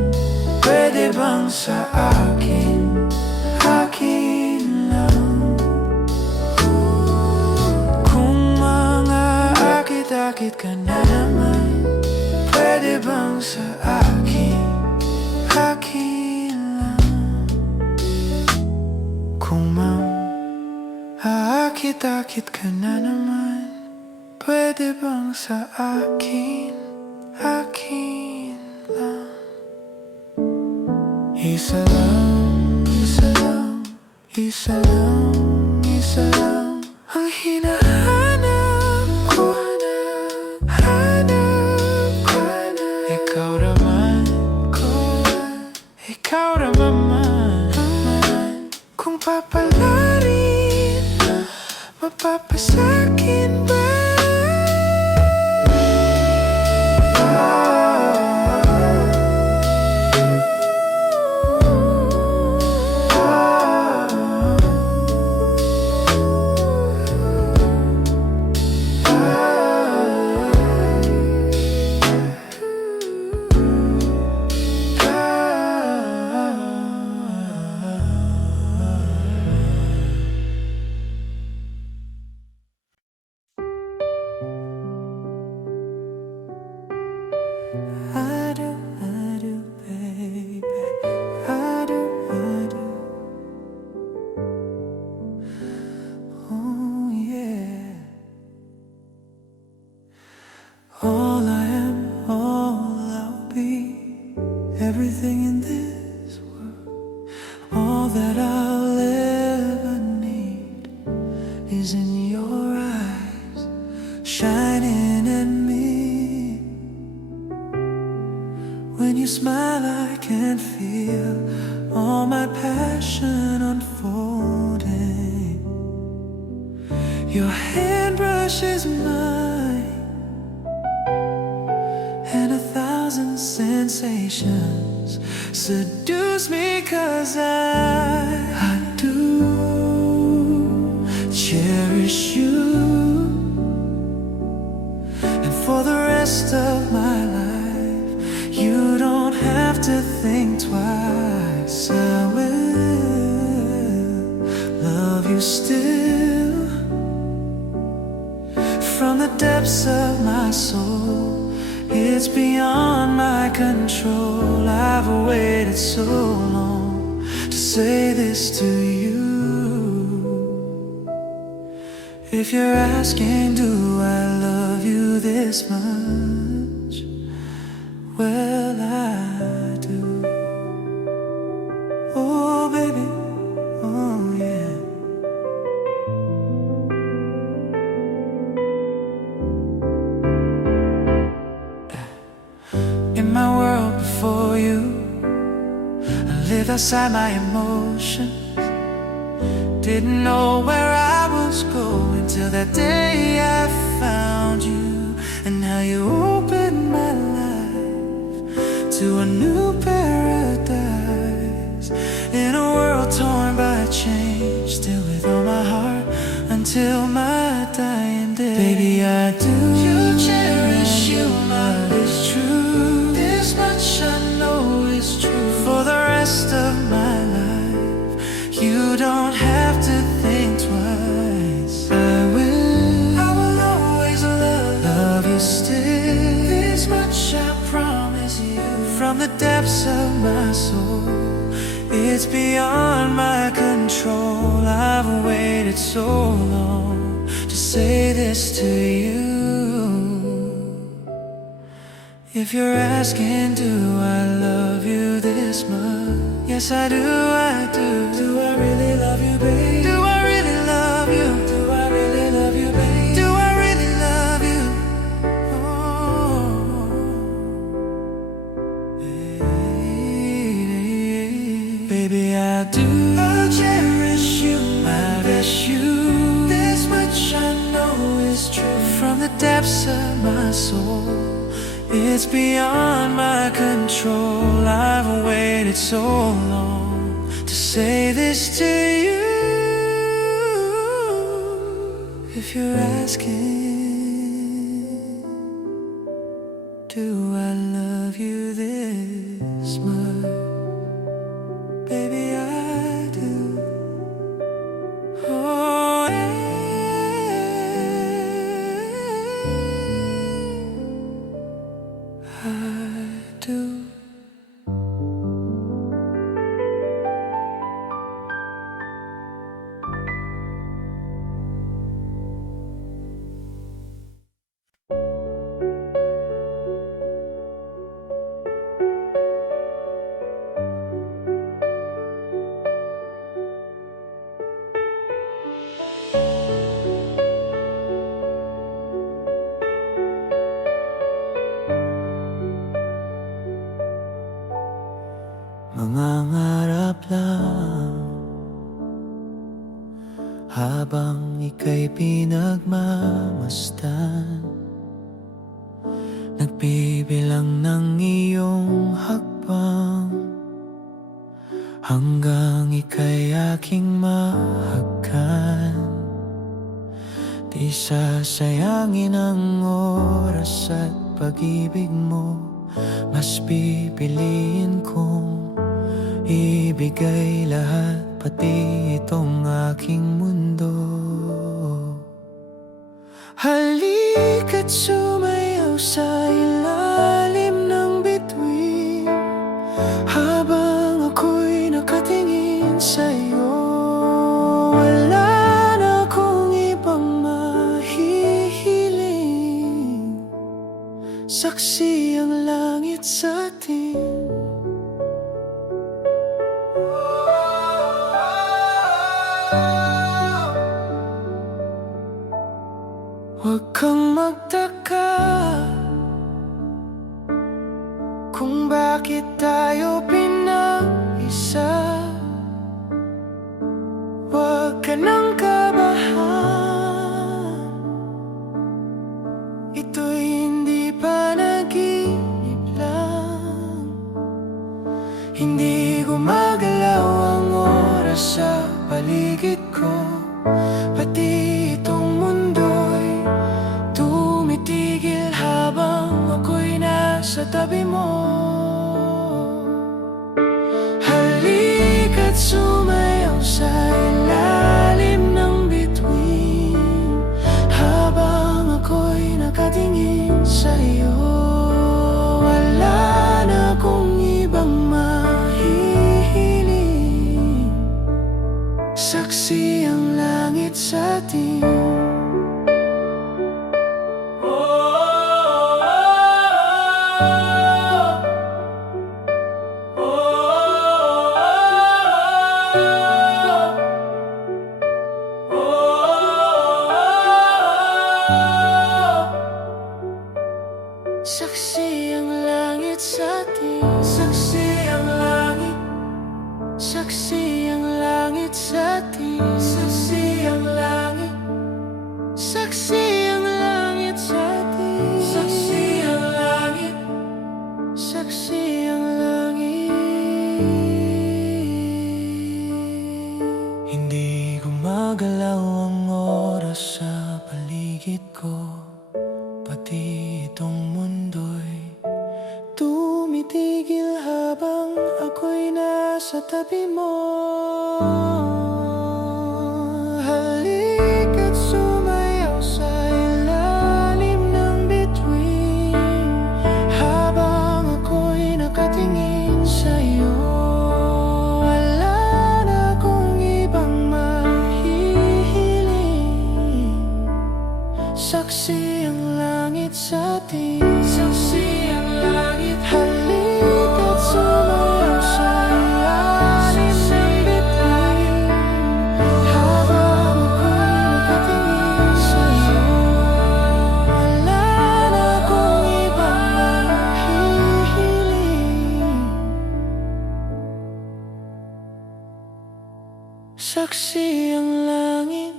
pwede bang sa akin, akin lang? Kung mga akit-akit ka na naman, pwede bang sa akin, akin lang? Kung aakit-akit ka na naman, pwede bang sa akin, akin lang? Isa lang, isa lang, isa lang, isa lang ang hinahanap ko na, hanap ko na. Ikaw naman, ikaw naman. Kung papalarin na, mapapasakin ba? I do, baby. I do. Oh, yeah. All I am, all I'll be, everything in this world, all that I'll ever need is in your eyes, shining at me. When you smile, I can feel all my passion unfolding. Your hand brushes mine, and 1,000 sensations seduce me, 'cause I do cherish you. And for the rest of my life, you don't have to think twice. I will love you still. From the depths of my soul, it's beyond my control. I've waited so long to say this to you. If you're asking, do I love you this much? Well, I do. Oh, baby, oh, yeah. In my world before you, I lived outside my emotions. Didn't know where I was going till that day I found you. And now you opened my life to a new paradise. In a world torn by change, still with all my heart until my dying day. Baby, I do. You cherish, you love is true. This much I know is true. For the rest of my life, you don't have to think twice. I will always love you still. This much I promise you. From the depths of my soul, it's beyond my control. this to you. If you're asking, do I love you this much? Yes, I do, I do. Do I really love you, babe? Do I really love you? Do I really love you, babe? Do I really love you? Oh, baby, I do. I'll cherish you, I miss you. This much I know is true from the depths of my soul. It's beyond my control. I've waited so long to say this to you. If you're asking, do I love you this much? Baby, I do. Oh, I do. Mangangarap lang habang ika'y pinagmamasdan, nagbibilang ng iyong hakbang hanggang ika'y aking mahagkan. Di sasayangin ang oras at pag-ibig mo, mas pipiliin kong ibigay lahat, pati itong aking mundo. Halika't sumayaw sa ilalim ng bituin habang ako'y nakatingin sa'yo. Wala na akong ibang mahihiling, saksi ang langit sa atin. Huwag kang magtaka kung bakit tayo pinag-isa. Huwag ka nang kabahan, ito'y hindi panaginip lang. Hindi gumagalaw ang oras sa paligid ko, pati itong mundo'y tumitigil habang ako'y nasa tabi mo. Halika't sumayaw sa ilalim ng bituin habang ako'y nakatingin sa'yo. Wala na akong ibang mahihiling, saksi ang langit sa atin. Saksi ang langit sa atin. Saksi ang langit. Saksi ang langit sa atin. Saksi ang langit. Saksi ang langit sa atin. Saksi ang langit. Saksi ang langit. Hindi gumagalaw ang oras sa paligid ko, pati itong mundo'y tumitigil habang ako'y nasa tabi mo. Halika't sumayaw sa ilalim ng bituin habang ako'y nakatingin sa'yo. Wala na akong ibang mahihiling, pati ang langit.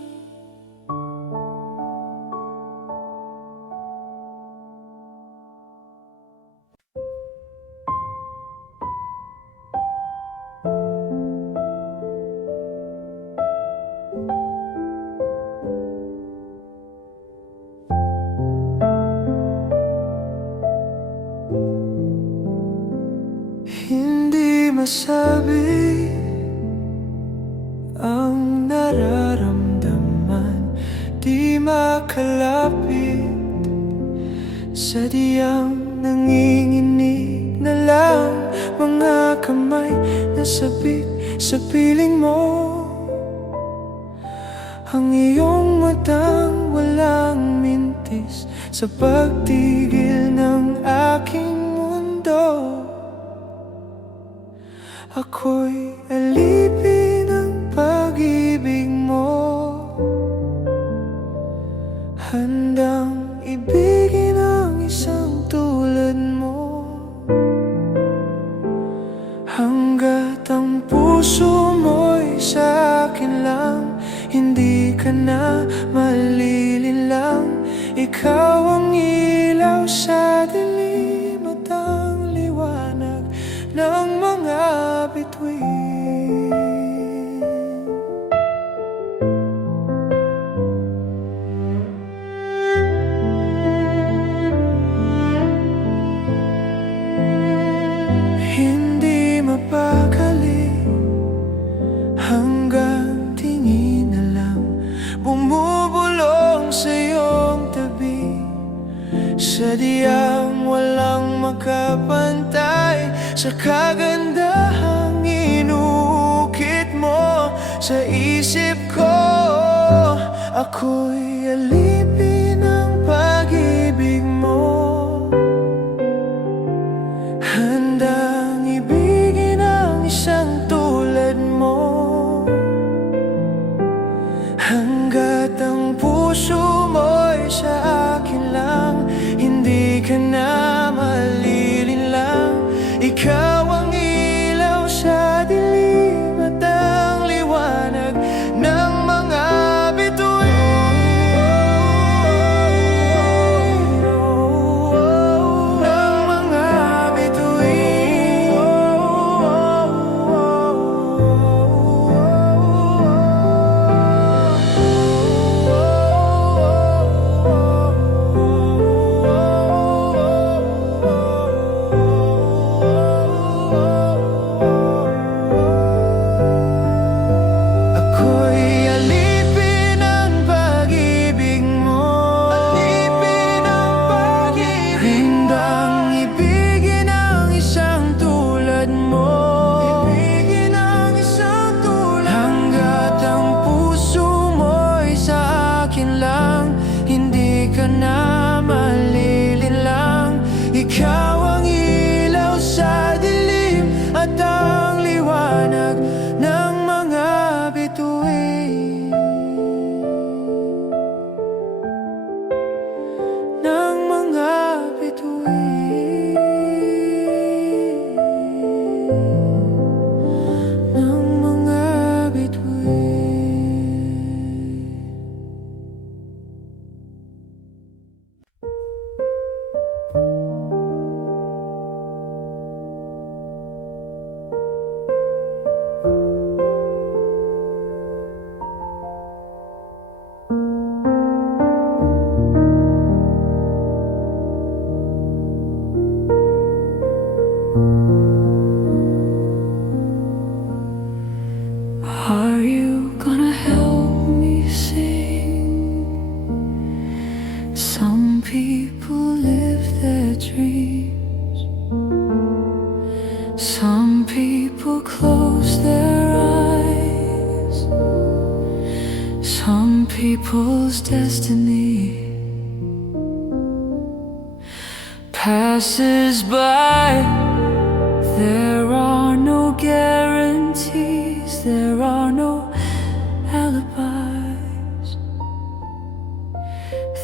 Hindi masabi ang nararamdaman, di makalapit, sadyang nanginginig na lang mga kamay na sabik sa piling mo. Ang iyong matang walang mintis sa pagtigil ng aking mundo. Ako'y alipin ng pag-ibig mo, handang ibigin ang isang tulad mo. Hanggat ang puso mo'y sa akin lang, hindi ka na malilinlang. Ikaw ang ilaw sa dilim at ang liwanag ng mga bituin. Hindi mapakali hanggang tingin na lang bumubulong sa iyong tabi, sadyang walang makapantay sa kagandahang inukit mo sa isip ko. Ako'y alipin ng pag-ibig mo, handang ibigin ang isang tulad mo. Hanggat ang puso mo'y sa akin lang, hindi ka na malilinlang. Ikaw ang ilaw sa dilim at ang liwanag ng mga bituin. Ng mga bituin. Ako'y alipin ng pag-ibig mo, alipin ng pag-ibig, handang ibigin ang isang tulad mo, ibigin ang isang tulad. Hanggat ang puso mo'y sa akin lang, hindi ka na malilinlang. Ikaw ang ilaw sa dilim at ang liwanag ng mga bituin. Ng mga bituin. Ng mga bituin. Are you gonna help me sing? Some people live their dreams, some people close their eyes, some people's destiny passes by. There are no guarantees, there are no alibis.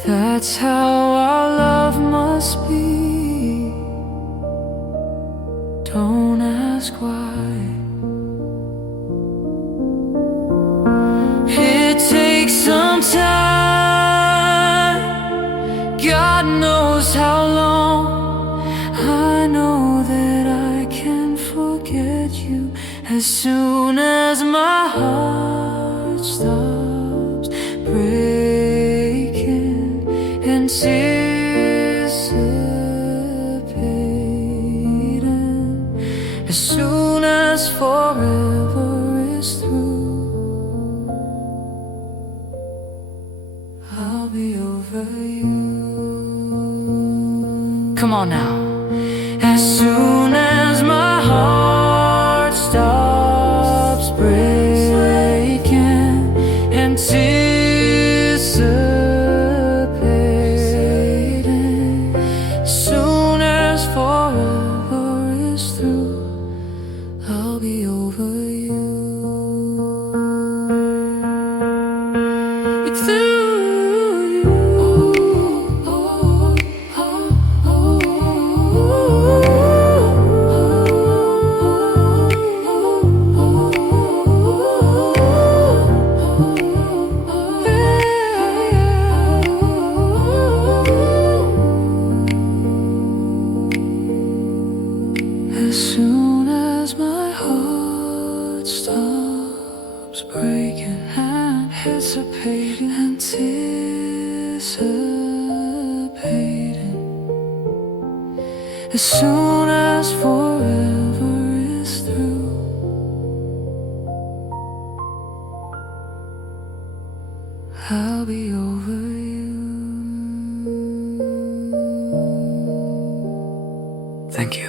That's how our love must be. Don't ask why. As soon as my heart stops breaking, anticipating, as soon as forever is through, I'll be over you. Come on now. As soon as my heart stops breaking, anticipating, as soon as forever is through, I'll be over you. It's through you. As soon as my heart stops breaking, anticipating, as soon as forever is through, I'll be over you. Thank you.